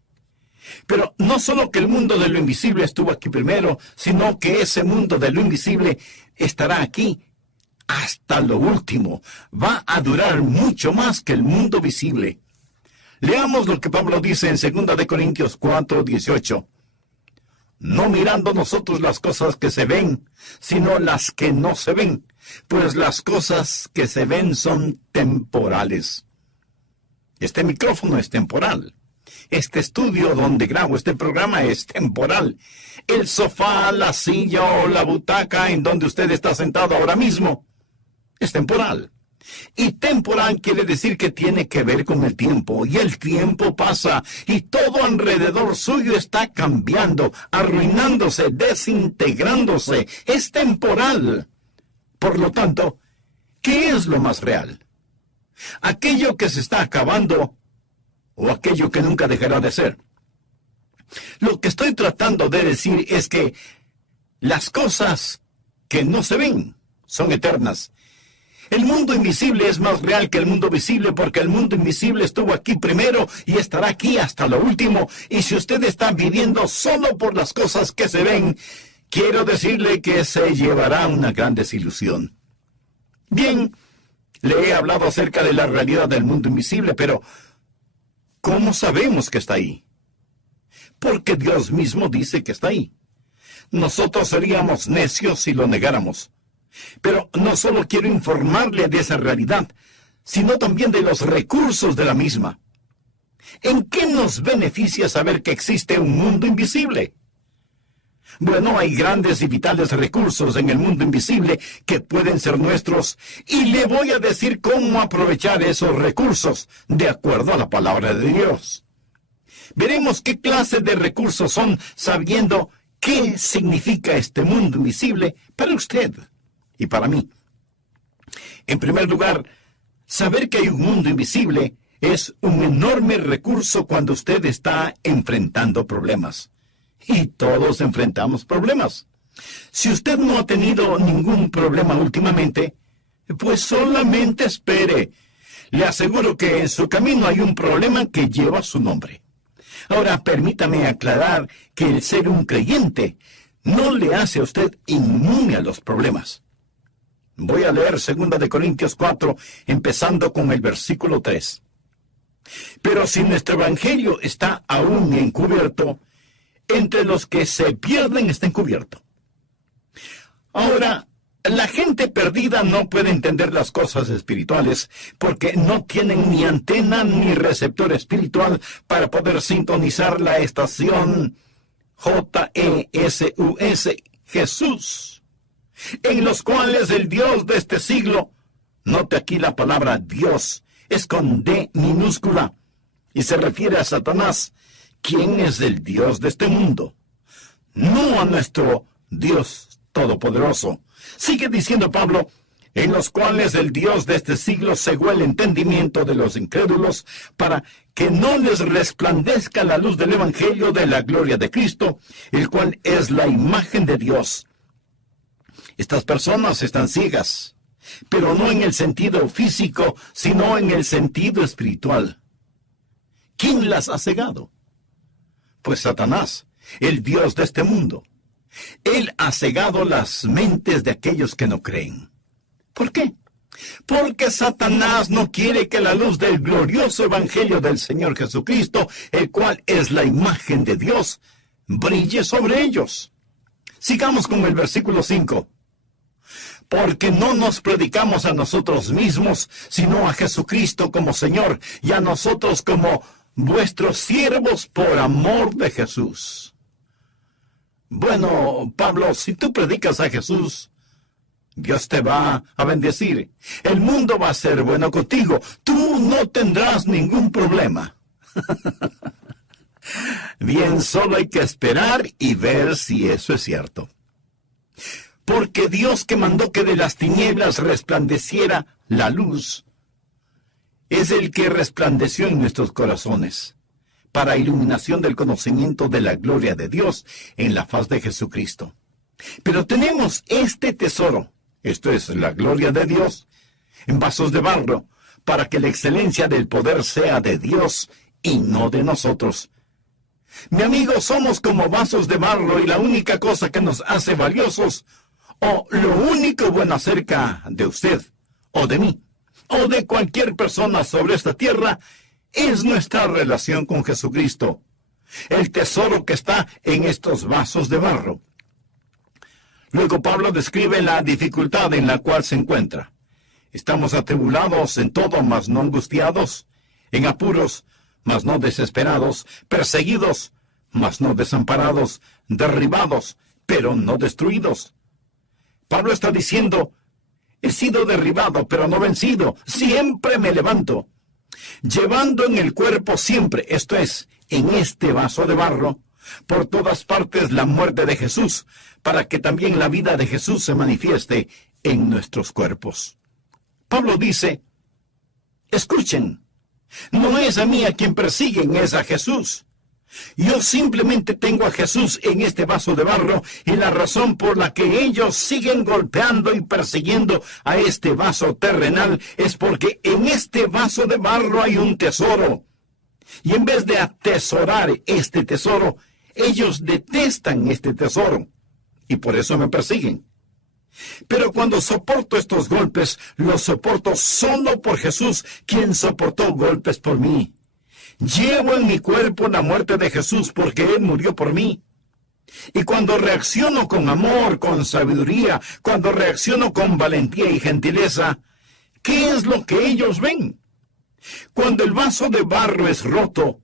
Pero no solo que el mundo de lo invisible estuvo aquí primero, sino que ese mundo de lo invisible estará aquí hasta lo último. Va a durar mucho más que el mundo visible. Leamos lo que Pablo dice en 2 Corintios 4:18. No mirando nosotros las cosas que se ven, sino las que no se ven, pues las cosas que se ven son temporales. Este micrófono es temporal. Este estudio donde grabo este programa es temporal. El sofá, la silla o la butaca en donde usted está sentado ahora mismo es temporal. Y temporal quiere decir que tiene que ver con el tiempo. Y el tiempo pasa y todo alrededor suyo está cambiando, arruinándose, desintegrándose. Es temporal. Por lo tanto, ¿qué es lo más real? ¿Aquello que se está acabando o aquello que nunca dejará de ser? Lo que estoy tratando de decir es que las cosas que no se ven son eternas. El mundo invisible es más real que el mundo visible porque el mundo invisible estuvo aquí primero y estará aquí hasta lo último. Y si usted está viviendo solo por las cosas que se ven, quiero decirle que se llevará una gran desilusión. Bien, le he hablado acerca de la realidad del mundo invisible, pero ¿cómo sabemos que está ahí? Porque Dios mismo dice que está ahí. Nosotros seríamos necios si lo negáramos. Pero no solo quiero informarle de esa realidad, sino también de los recursos de la misma. ¿En qué nos beneficia saber que existe un mundo invisible? Bueno, hay grandes y vitales recursos en el mundo invisible que pueden ser nuestros, y le voy a decir cómo aprovechar esos recursos de acuerdo a la palabra de Dios. Veremos qué clase de recursos son, sabiendo qué significa este mundo invisible para usted y para mí. En primer lugar, saber que hay un mundo invisible es un enorme recurso cuando usted está enfrentando problemas. Y todos enfrentamos problemas. Si usted no ha tenido ningún problema últimamente, pues solamente espere. Le aseguro que en su camino hay un problema que lleva su nombre. Ahora, permítame aclarar que el ser un creyente no le hace a usted inmune a los problemas. Voy a leer 2 de Corintios 4, empezando con el versículo 3. Pero si nuestro evangelio está aún encubierto, entre los que se pierden está encubierto. Ahora, la gente perdida no puede entender las cosas espirituales porque no tienen ni antena ni receptor espiritual para poder sintonizar la estación J-E-S-U-S, Jesús, en los cuales el Dios de este siglo, note aquí la palabra Dios, es con D minúscula, y se refiere a Satanás, quien es el Dios de este mundo, no a nuestro Dios todopoderoso. Sigue diciendo Pablo, en los cuales el Dios de este siglo cegó el entendimiento de los incrédulos para que no les resplandezca la luz del Evangelio de la gloria de Cristo, el cual es la imagen de Dios. Estas personas están ciegas, pero no en el sentido físico, sino en el sentido espiritual. ¿Quién las ha cegado? Pues Satanás, el Dios de este mundo. Él ha cegado las mentes de aquellos que no creen. ¿Por qué? Porque Satanás no quiere que la luz del glorioso evangelio del Señor Jesucristo, el cual es la imagen de Dios, brille sobre ellos. Sigamos con el versículo 5. Porque no nos predicamos a nosotros mismos, sino a Jesucristo como Señor, y a nosotros como vuestros siervos por amor de Jesús. Bueno, Pablo, si tú predicas a Jesús, Dios te va a bendecir. El mundo va a ser bueno contigo. Tú no tendrás ningún problema. Bien, solo hay que esperar y ver si eso es cierto. Porque Dios, que mandó que de las tinieblas resplandeciera la luz, es el que resplandeció en nuestros corazones, para iluminación del conocimiento de la gloria de Dios en la faz de Jesucristo. Pero tenemos este tesoro, esto es la gloria de Dios, en vasos de barro, para que la excelencia del poder sea de Dios y no de nosotros. Mi amigo, somos como vasos de barro y la única cosa que nos hace valiosos, o lo único bueno acerca de usted, o de mí, o de cualquier persona sobre esta tierra, es nuestra relación con Jesucristo, el tesoro que está en estos vasos de barro. Luego Pablo describe la dificultad en la cual se encuentra. Estamos atribulados en todo, mas no angustiados, en apuros, mas no desesperados, perseguidos, mas no desamparados, derribados, pero no destruidos. Pablo está diciendo, he sido derribado, pero no vencido, siempre me levanto, llevando en el cuerpo siempre, esto es, en este vaso de barro, por todas partes la muerte de Jesús, para que también la vida de Jesús se manifieste en nuestros cuerpos. Pablo dice, escuchen, no es a mí a quien persiguen, es a Jesús. Yo simplemente tengo a Jesús en este vaso de barro, y la razón por la que ellos siguen golpeando y persiguiendo a este vaso terrenal es porque en este vaso de barro hay un tesoro. Y en vez de atesorar este tesoro, ellos detestan este tesoro, y por eso me persiguen. Pero cuando soporto estos golpes, los soporto solo por Jesús, quien soportó golpes por mí. Llevo en mi cuerpo la muerte de Jesús porque Él murió por mí. Y cuando reacciono con amor, con sabiduría, cuando reacciono con valentía y gentileza, ¿qué es lo que ellos ven? Cuando el vaso de barro es roto,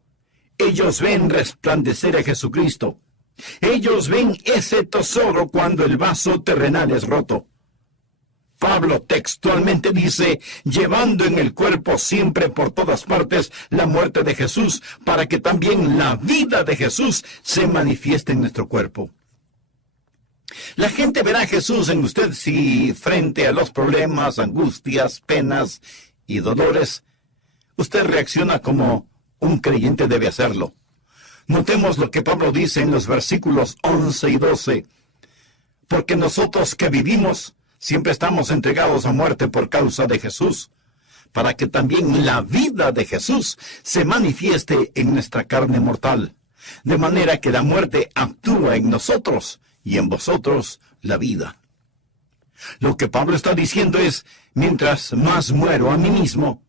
ellos ven resplandecer a Jesucristo. Ellos ven ese tesoro cuando el vaso terrenal es roto. Pablo textualmente dice, llevando en el cuerpo siempre por todas partes la muerte de Jesús, para que también la vida de Jesús se manifieste en nuestro cuerpo. La gente verá a Jesús en usted si frente a los problemas, angustias, penas y dolores, usted reacciona como un creyente debe hacerlo. Notemos lo que Pablo dice en los versículos 11 y 12. Porque nosotros que vivimos, siempre estamos entregados a muerte por causa de Jesús, para que también la vida de Jesús se manifieste en nuestra carne mortal, de manera que la muerte actúa en nosotros y en vosotros la vida. Lo que Pablo está diciendo es, mientras más muero a mí mismo,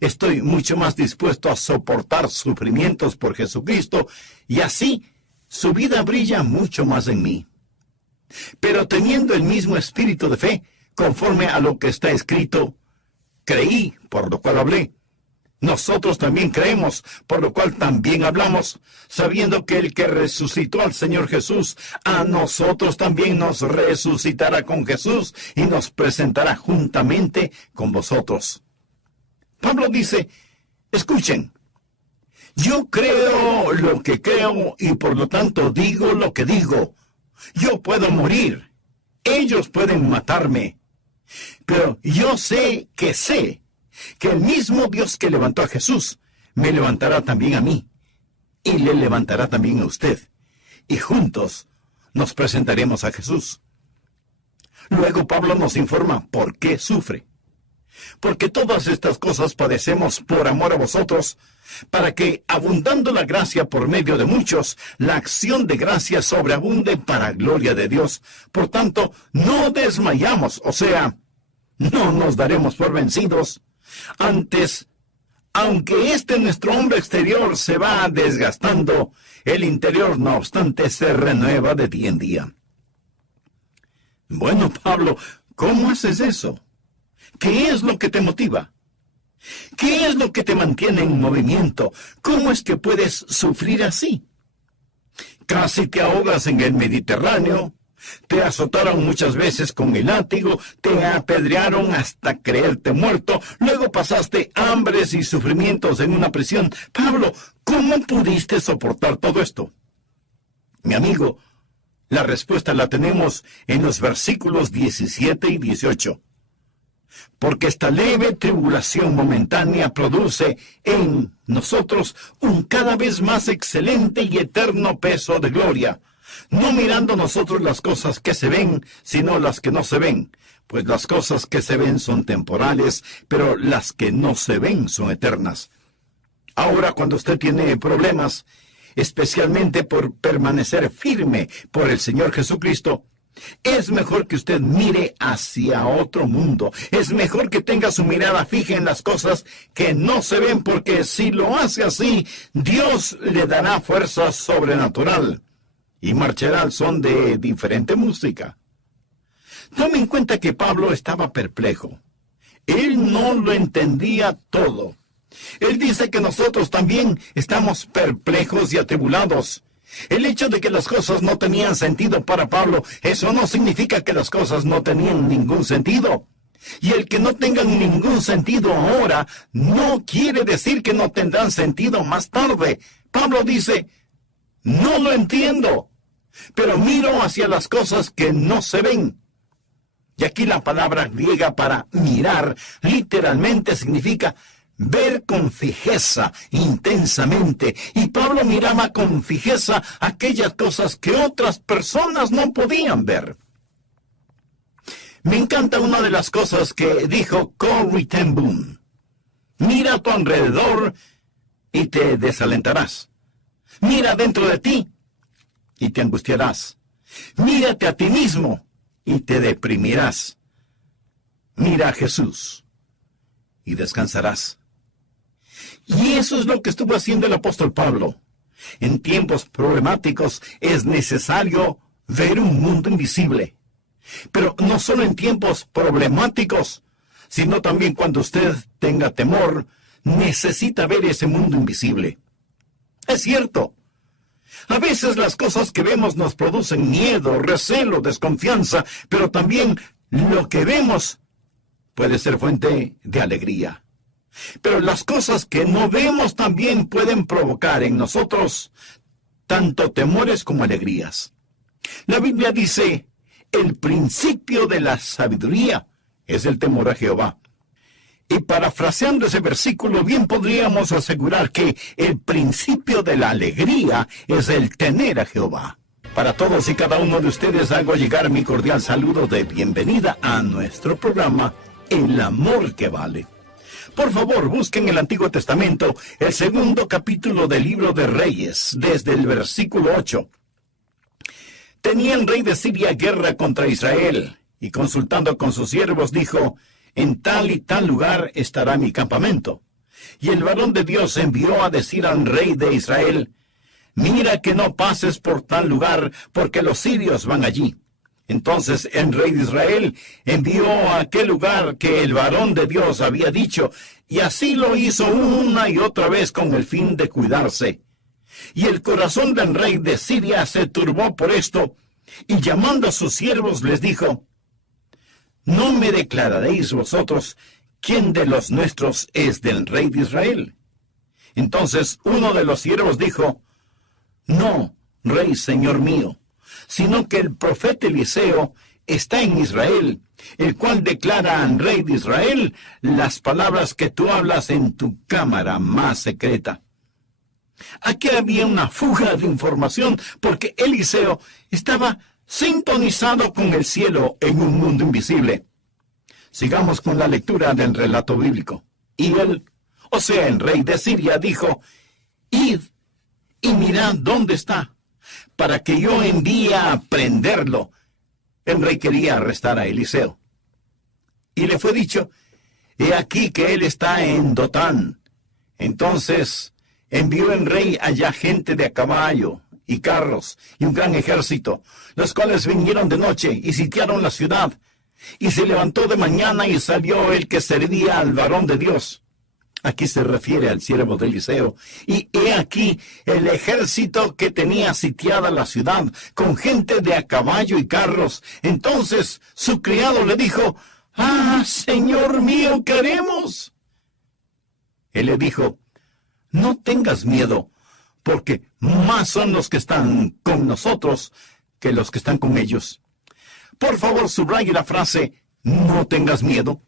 estoy mucho más dispuesto a soportar sufrimientos por Jesucristo, y así su vida brilla mucho más en mí. Pero teniendo el mismo espíritu de fe, conforme a lo que está escrito, creí, por lo cual hablé. Nosotros también creemos, por lo cual también hablamos, sabiendo que el que resucitó al Señor Jesús, a nosotros también nos resucitará con Jesús y nos presentará juntamente con vosotros. Pablo dice, escuchen, yo creo lo que creo y por lo tanto digo lo que digo. Yo puedo morir, ellos pueden matarme, pero yo sé que el mismo Dios que levantó a Jesús me levantará también a mí y le levantará también a usted, y juntos nos presentaremos a Jesús. Luego Pablo nos informa por qué sufre. Porque todas estas cosas padecemos por amor a vosotros, para que, abundando la gracia por medio de muchos, la acción de gracia sobreabunde para gloria de Dios. Por tanto, no desmayamos, o sea, no nos daremos por vencidos. Antes, aunque nuestro hombre exterior se va desgastando, el interior, no obstante, se renueva de día en día. Bueno, Pablo, ¿cómo haces eso? ¿Qué es lo que te motiva? ¿Qué es lo que te mantiene en movimiento? ¿Cómo es que puedes sufrir así? Casi te ahogas en el Mediterráneo, te azotaron muchas veces con el látigo, te apedrearon hasta creerte muerto, luego pasaste hambres y sufrimientos en una prisión. Pablo, ¿cómo pudiste soportar todo esto? Mi amigo, la respuesta la tenemos en los versículos 17 y 18. Porque esta leve tribulación momentánea produce en nosotros un cada vez más excelente y eterno peso de gloria, no mirando nosotros las cosas que se ven, sino las que no se ven, pues las cosas que se ven son temporales, pero las que no se ven son eternas. Ahora, cuando usted tiene problemas, especialmente por permanecer firme por el Señor Jesucristo, es mejor que usted mire hacia otro mundo. Es mejor que tenga su mirada fija en las cosas que no se ven, porque si lo hace así, Dios le dará fuerza sobrenatural y marchará al son de diferente música. Tome en cuenta que Pablo estaba perplejo. Él no lo entendía todo. Él dice que nosotros también estamos perplejos y atribulados. El hecho de que las cosas no tenían sentido para Pablo, eso no significa que las cosas no tenían ningún sentido. Y el que no tengan ningún sentido ahora, no quiere decir que no tendrán sentido más tarde. Pablo dice, no lo entiendo, pero miro hacia las cosas que no se ven. Y aquí la palabra griega para mirar literalmente significa ver con fijeza, intensamente. Y Pablo miraba con fijeza aquellas cosas que otras personas no podían ver. Me encanta una de las cosas que dijo Corrie ten Boom. Mira a tu alrededor y te desalentarás. Mira dentro de ti y te angustiarás. Mírate a ti mismo y te deprimirás. Mira a Jesús y descansarás. Y eso es lo que estuvo haciendo el apóstol Pablo. En tiempos problemáticos es necesario ver un mundo invisible. Pero no solo en tiempos problemáticos, sino también cuando usted tenga temor, necesita ver ese mundo invisible. Es cierto. A veces las cosas que vemos nos producen miedo, recelo, desconfianza, pero también lo que vemos puede ser fuente de alegría. Pero las cosas que no vemos también pueden provocar en nosotros tanto temores como alegrías. La Biblia dice, el principio de la sabiduría es el temor a Jehová. Y parafraseando ese versículo, bien podríamos asegurar que el principio de la alegría es el tener a Jehová. Para todos y cada uno de ustedes hago llegar mi cordial saludo de bienvenida a nuestro programa El Amor que Vale. Por favor, busquen en el Antiguo Testamento el 2º capítulo del libro de Reyes, desde el versículo 8. Tenía el rey de Siria guerra contra Israel, y consultando con sus siervos dijo, en tal y tal lugar estará mi campamento. Y el varón de Dios envió a decir al rey de Israel, mira que no pases por tal lugar, porque los sirios van allí. Entonces el rey de Israel envió a aquel lugar que el varón de Dios había dicho, y así lo hizo una y otra vez con el fin de cuidarse. Y el corazón del rey de Siria se turbó por esto, y llamando a sus siervos les dijo, ¿no me declararéis vosotros quién de los nuestros es del rey de Israel? Entonces uno de los siervos dijo, no, rey señor mío, sino que el profeta Eliseo está en Israel, el cual declara al rey de Israel las palabras que tú hablas en tu cámara más secreta. Aquí había una fuga de información, porque Eliseo estaba sintonizado con el cielo en un mundo invisible. Sigamos con la lectura del relato bíblico. Y él, o sea, el rey de Siria, dijo, id y mirad dónde está, para que yo envíe a prenderlo. El rey quería arrestar a Eliseo. Y le fue dicho, he aquí que él está en Dotán. Entonces envió el rey allá gente de a caballo y carros y un gran ejército, los cuales vinieron de noche y sitiaron la ciudad. Y se levantó de mañana y salió el que servía al varón de Dios. Aquí se refiere al siervo de Eliseo. Y he aquí el ejército que tenía sitiada la ciudad, con gente de a caballo y carros. Entonces su criado le dijo, ¡ah, señor mío, qué haremos! Él le dijo, no tengas miedo, porque más son los que están con nosotros que los que están con ellos. Por favor, subraye la frase, no tengas miedo.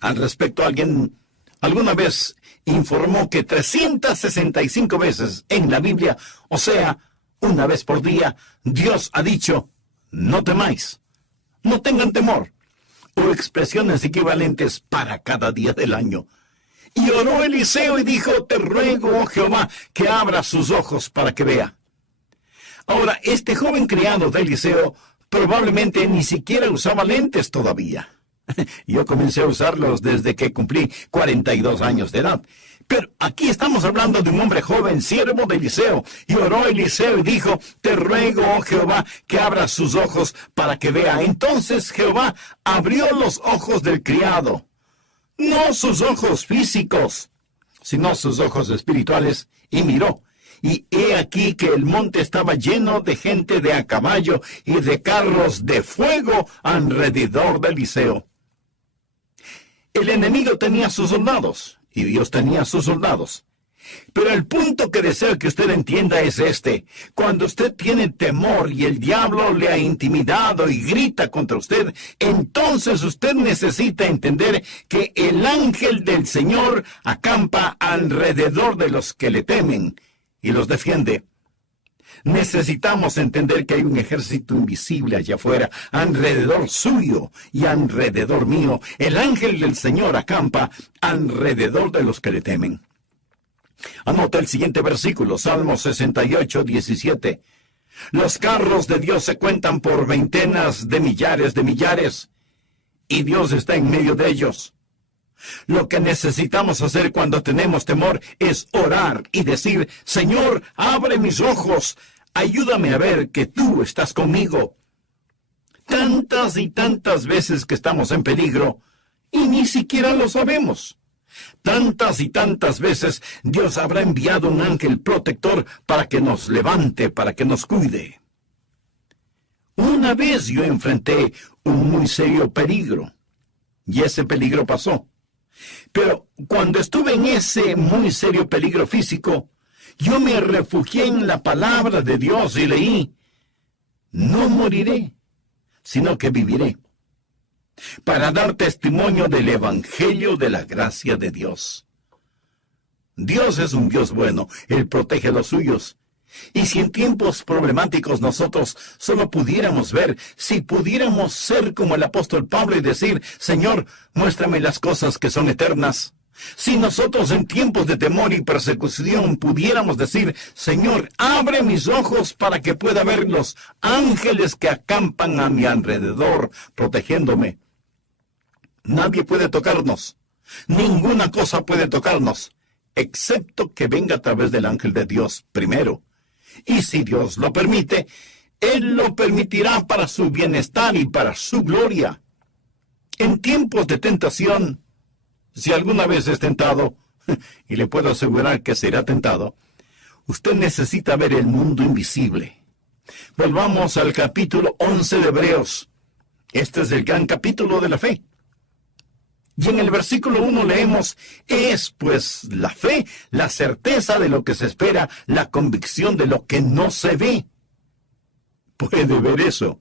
Al respecto, alguien alguna vez informó que 365 veces en la Biblia, o sea, una vez por día, Dios ha dicho, no temáis, no tengan temor, o expresiones equivalentes para cada día del año. Y oró Eliseo y dijo, te ruego, oh Jehová, que abra sus ojos para que vea. Ahora, este joven criado de Eliseo probablemente ni siquiera usaba lentes todavía. Yo comencé a usarlos desde que cumplí 42 años de edad. Pero aquí estamos hablando de un hombre joven, siervo de Eliseo. Y oró Eliseo y dijo, te ruego, oh Jehová, que abra sus ojos para que vea. Entonces Jehová abrió los ojos del criado. No sus ojos físicos, sino sus ojos espirituales, y miró. Y he aquí que el monte estaba lleno de gente de a caballo y de carros de fuego alrededor de Eliseo. El enemigo tenía sus soldados, y Dios tenía sus soldados. Pero el punto que deseo que usted entienda es este. Cuando usted tiene temor y el diablo le ha intimidado y grita contra usted, entonces usted necesita entender que el ángel del Señor acampa alrededor de los que le temen y los defiende. Necesitamos entender que hay un ejército invisible allá afuera, alrededor suyo y alrededor mío. El ángel del Señor acampa alrededor de los que le temen. Anota el siguiente versículo, Salmo 68, 17. Los carros de Dios se cuentan por veintenas de millares, y Dios está en medio de ellos. Lo que necesitamos hacer cuando tenemos temor es orar y decir, Señor, abre mis ojos, ayúdame a ver que tú estás conmigo. Tantas y tantas veces que estamos en peligro, y ni siquiera lo sabemos. Tantas y tantas veces Dios habrá enviado un ángel protector para que nos levante, para que nos cuide. Una vez yo enfrenté un muy serio peligro, y ese peligro pasó. Pero cuando estuve en ese muy serio peligro físico, yo me refugié en la palabra de Dios y leí, no moriré, sino que viviré, para dar testimonio del evangelio de la gracia de Dios. Dios es un Dios bueno, Él protege a los suyos. Y si en tiempos problemáticos nosotros solo pudiéramos ver, si pudiéramos ser como el apóstol Pablo y decir, Señor, muéstrame las cosas que son eternas, Si nosotros en tiempos de temor y persecución pudiéramos decir, Señor, abre mis ojos para que pueda ver los ángeles que acampan a mi alrededor, protegiéndome. Nadie puede tocarnos. Ninguna cosa puede tocarnos, excepto que venga a través del ángel de Dios primero. Y si Dios lo permite, Él lo permitirá para su bienestar y para su gloria. En tiempos de tentación, si alguna vez es tentado, y le puedo asegurar que será tentado, usted necesita ver el mundo invisible. Volvamos al capítulo 11 de Hebreos. Este es el gran capítulo de la fe. Y en el versículo 1 leemos, es pues la fe, la certeza de lo que se espera, la convicción de lo que no se ve. ¿Puede ver eso?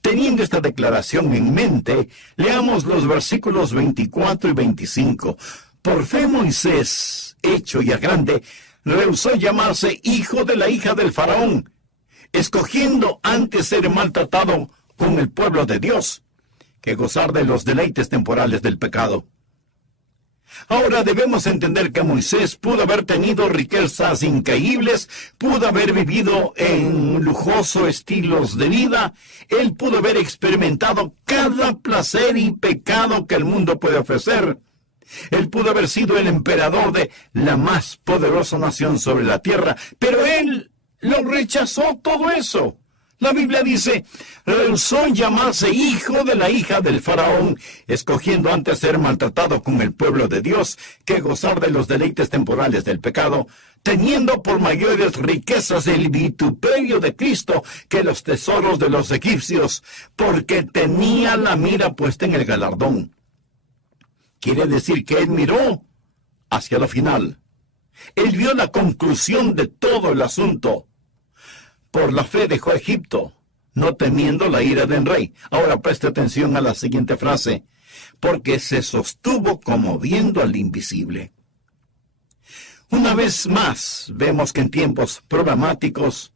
Teniendo esta declaración en mente, leamos los versículos 24 y 25. Por fe Moisés, hecho ya grande, rehusó llamarse hijo de la hija del faraón, escogiendo antes ser maltratado con el pueblo de Dios, que gozar de los deleites temporales del pecado. Ahora debemos entender que Moisés pudo haber tenido riquezas increíbles, pudo haber vivido en lujosos estilos de vida, él pudo haber experimentado cada placer y pecado que el mundo puede ofrecer. Él pudo haber sido el emperador de la más poderosa nación sobre la tierra, pero él lo rechazó todo eso. La Biblia dice, rehusó llamarse hijo de la hija del faraón, escogiendo antes ser maltratado con el pueblo de Dios que gozar de los deleites temporales del pecado, teniendo por mayores riquezas el vituperio de Cristo que los tesoros de los egipcios, porque tenía la mira puesta en el galardón. Quiere decir que él miró hacia lo final. Él vio la conclusión de todo el asunto. Por la fe dejó Egipto, no temiendo la ira del rey. Ahora preste atención a la siguiente frase. Porque se sostuvo como viendo al invisible. Una vez más, vemos que en tiempos problemáticos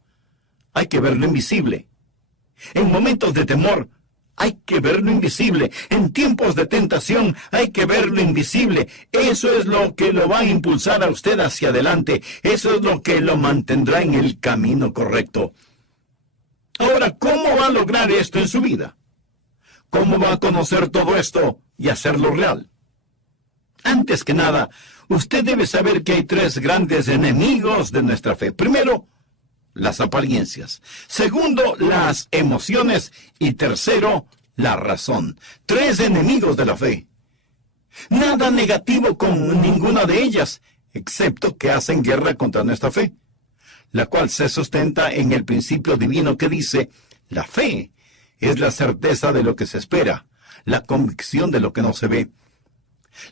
hay que ver lo invisible. En momentos de temor hay que ver lo invisible. En tiempos de tentación hay que ver lo invisible. Eso es lo que lo va a impulsar a usted hacia adelante. Eso es lo que lo mantendrá en el camino correcto. Ahora, ¿cómo va a lograr esto en su vida? ¿Cómo va a conocer todo esto y hacerlo real? Antes que nada, usted debe saber que hay tres grandes enemigos de nuestra fe. Primero, las apariencias. Segundo, las emociones. Y tercero, la razón. Tres enemigos de la fe. Nada negativo con ninguna de ellas, excepto que hacen guerra contra nuestra fe, la cual se sustenta en el principio divino que dice, la fe es la certeza de lo que se espera, la convicción de lo que no se ve.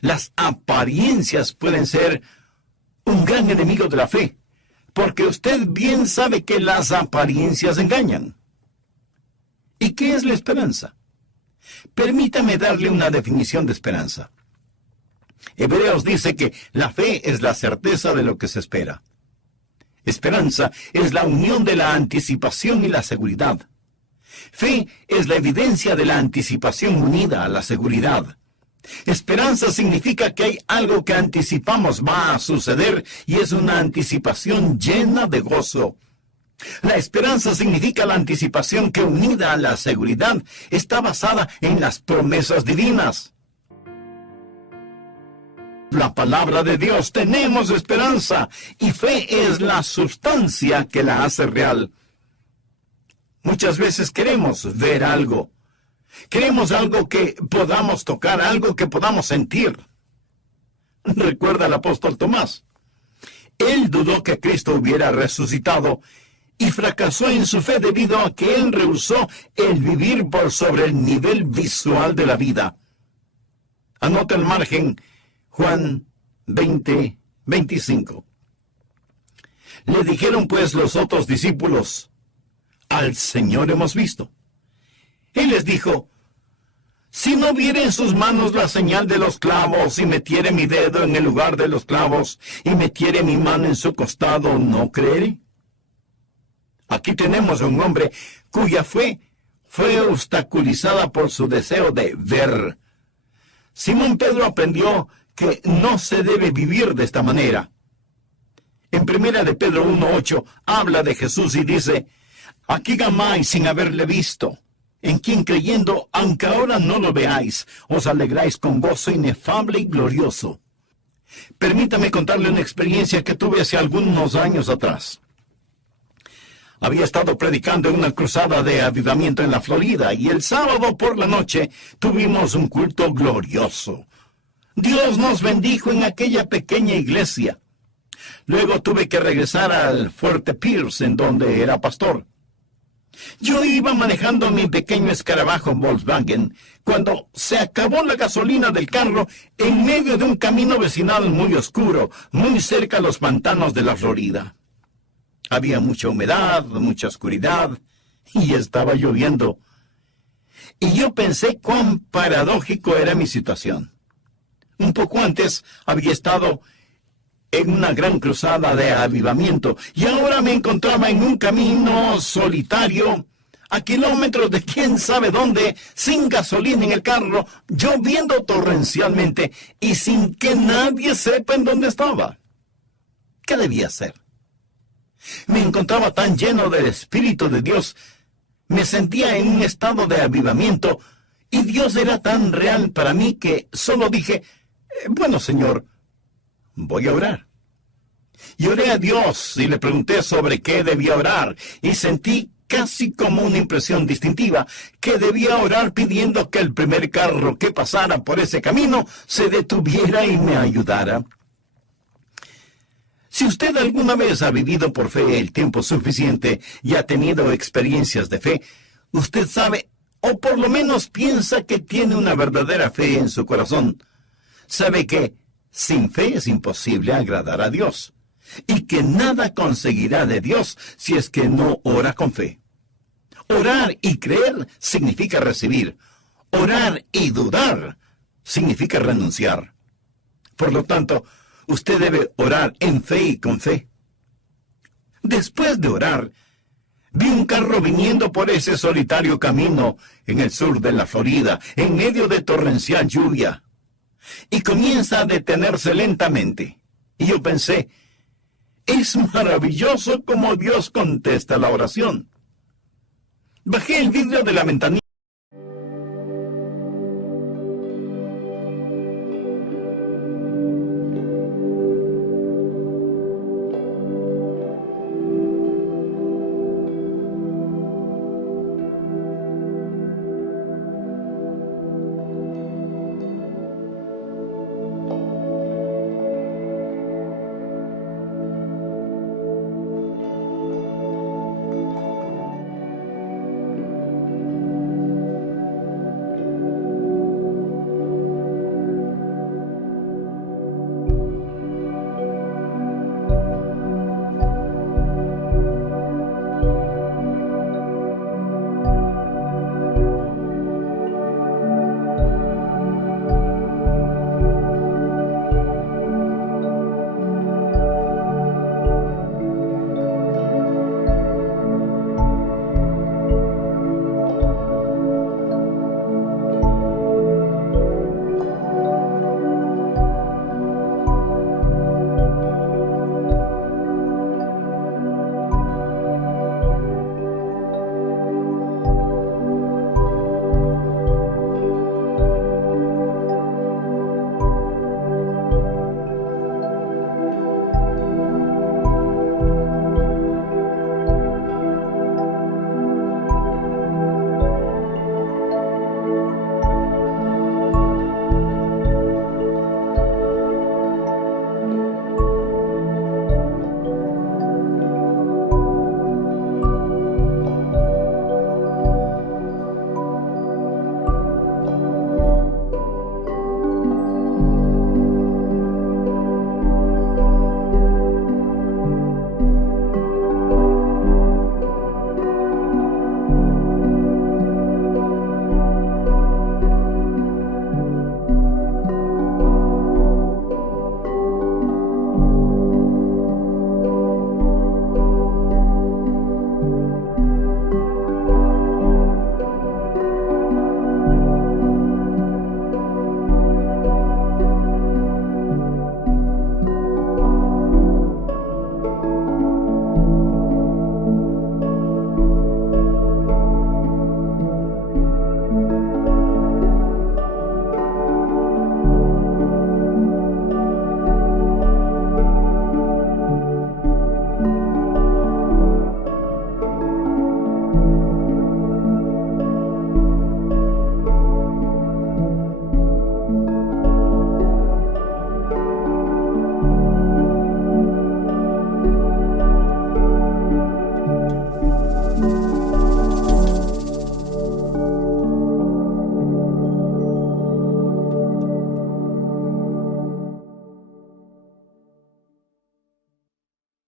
Las apariencias pueden ser un gran enemigo de la fe, porque usted bien sabe que las apariencias engañan. ¿Y qué es la esperanza? Permítame darle una definición de esperanza. Hebreos dice que la fe es la certeza de lo que se espera. Esperanza es la unión de la anticipación y la seguridad. Fe es la evidencia de la anticipación unida a la seguridad. Esperanza significa que hay algo que anticipamos va a suceder y es una anticipación llena de gozo. La esperanza significa la anticipación que, unida a la seguridad, está basada en las promesas divinas. La palabra de Dios, tenemos esperanza, y fe es la sustancia que la hace real. Muchas veces queremos ver algo. Queremos algo que podamos tocar, algo que podamos sentir. Recuerda al apóstol Tomás. Él dudó que Cristo hubiera resucitado y fracasó en su fe debido a que él rehusó el vivir por sobre el nivel visual de la vida. Anota el margen Juan 20:25. Le dijeron pues los otros discípulos, al Señor hemos visto. Él les dijo, si no viere en sus manos la señal de los clavos, y metiere mi dedo en el lugar de los clavos, y metiere mi mano en su costado, ¿no creeré? Aquí tenemos a un hombre cuya fe fue obstaculizada por su deseo de ver. Simón Pedro aprendió que no se debe vivir de esta manera. En 1 de Pedro 1:8 habla de Jesús y dice: aquí amáis sin haberle visto, en quien creyendo, aunque ahora no lo veáis, os alegráis con gozo inefable y glorioso. Permítame contarle una experiencia que tuve hace algunos años atrás. Había estado predicando en una cruzada de avivamiento en la Florida, y el sábado por la noche tuvimos un culto glorioso. Dios nos bendijo en aquella pequeña iglesia. Luego tuve que regresar al Fuerte Pierce, en donde era pastor. Yo iba manejando mi pequeño escarabajo Volkswagen cuando se acabó la gasolina del carro en medio de un camino vecinal muy oscuro, muy cerca a los pantanos de la Florida. Había mucha humedad, mucha oscuridad, y estaba lloviendo. Y yo pensé cuán paradójico era mi situación. Un poco antes había estado en una gran cruzada de avivamiento, y ahora me encontraba en un camino solitario, a kilómetros de quién sabe dónde, sin gasolina en el carro, lloviendo torrencialmente, y sin que nadie sepa en dónde estaba. ¿Qué debía hacer? Me encontraba tan lleno del Espíritu de Dios, me sentía en un estado de avivamiento, y Dios era tan real para mí que solo dije: bueno, Señor, voy a orar. Y oré a Dios y le pregunté sobre qué debía orar, y sentí casi como una impresión distintiva, que debía orar pidiendo que el primer carro que pasara por ese camino se detuviera y me ayudara. Si usted alguna vez ha vivido por fe el tiempo suficiente y ha tenido experiencias de fe, usted sabe, o por lo menos piensa que tiene una verdadera fe en su corazón. Sabe que sin fe es imposible agradar a Dios, y que nada conseguirá de Dios si es que no ora con fe. Orar y creer significa recibir. Orar y dudar significa renunciar. Por lo tanto, usted debe orar en fe y con fe. Después de orar, vi un carro viniendo por ese solitario camino en el sur de la Florida, en medio de torrencial lluvia, y comienza a detenerse lentamente. Y yo pensé: es maravilloso cómo Dios contesta la oración. Bajé el vidrio de la ventanilla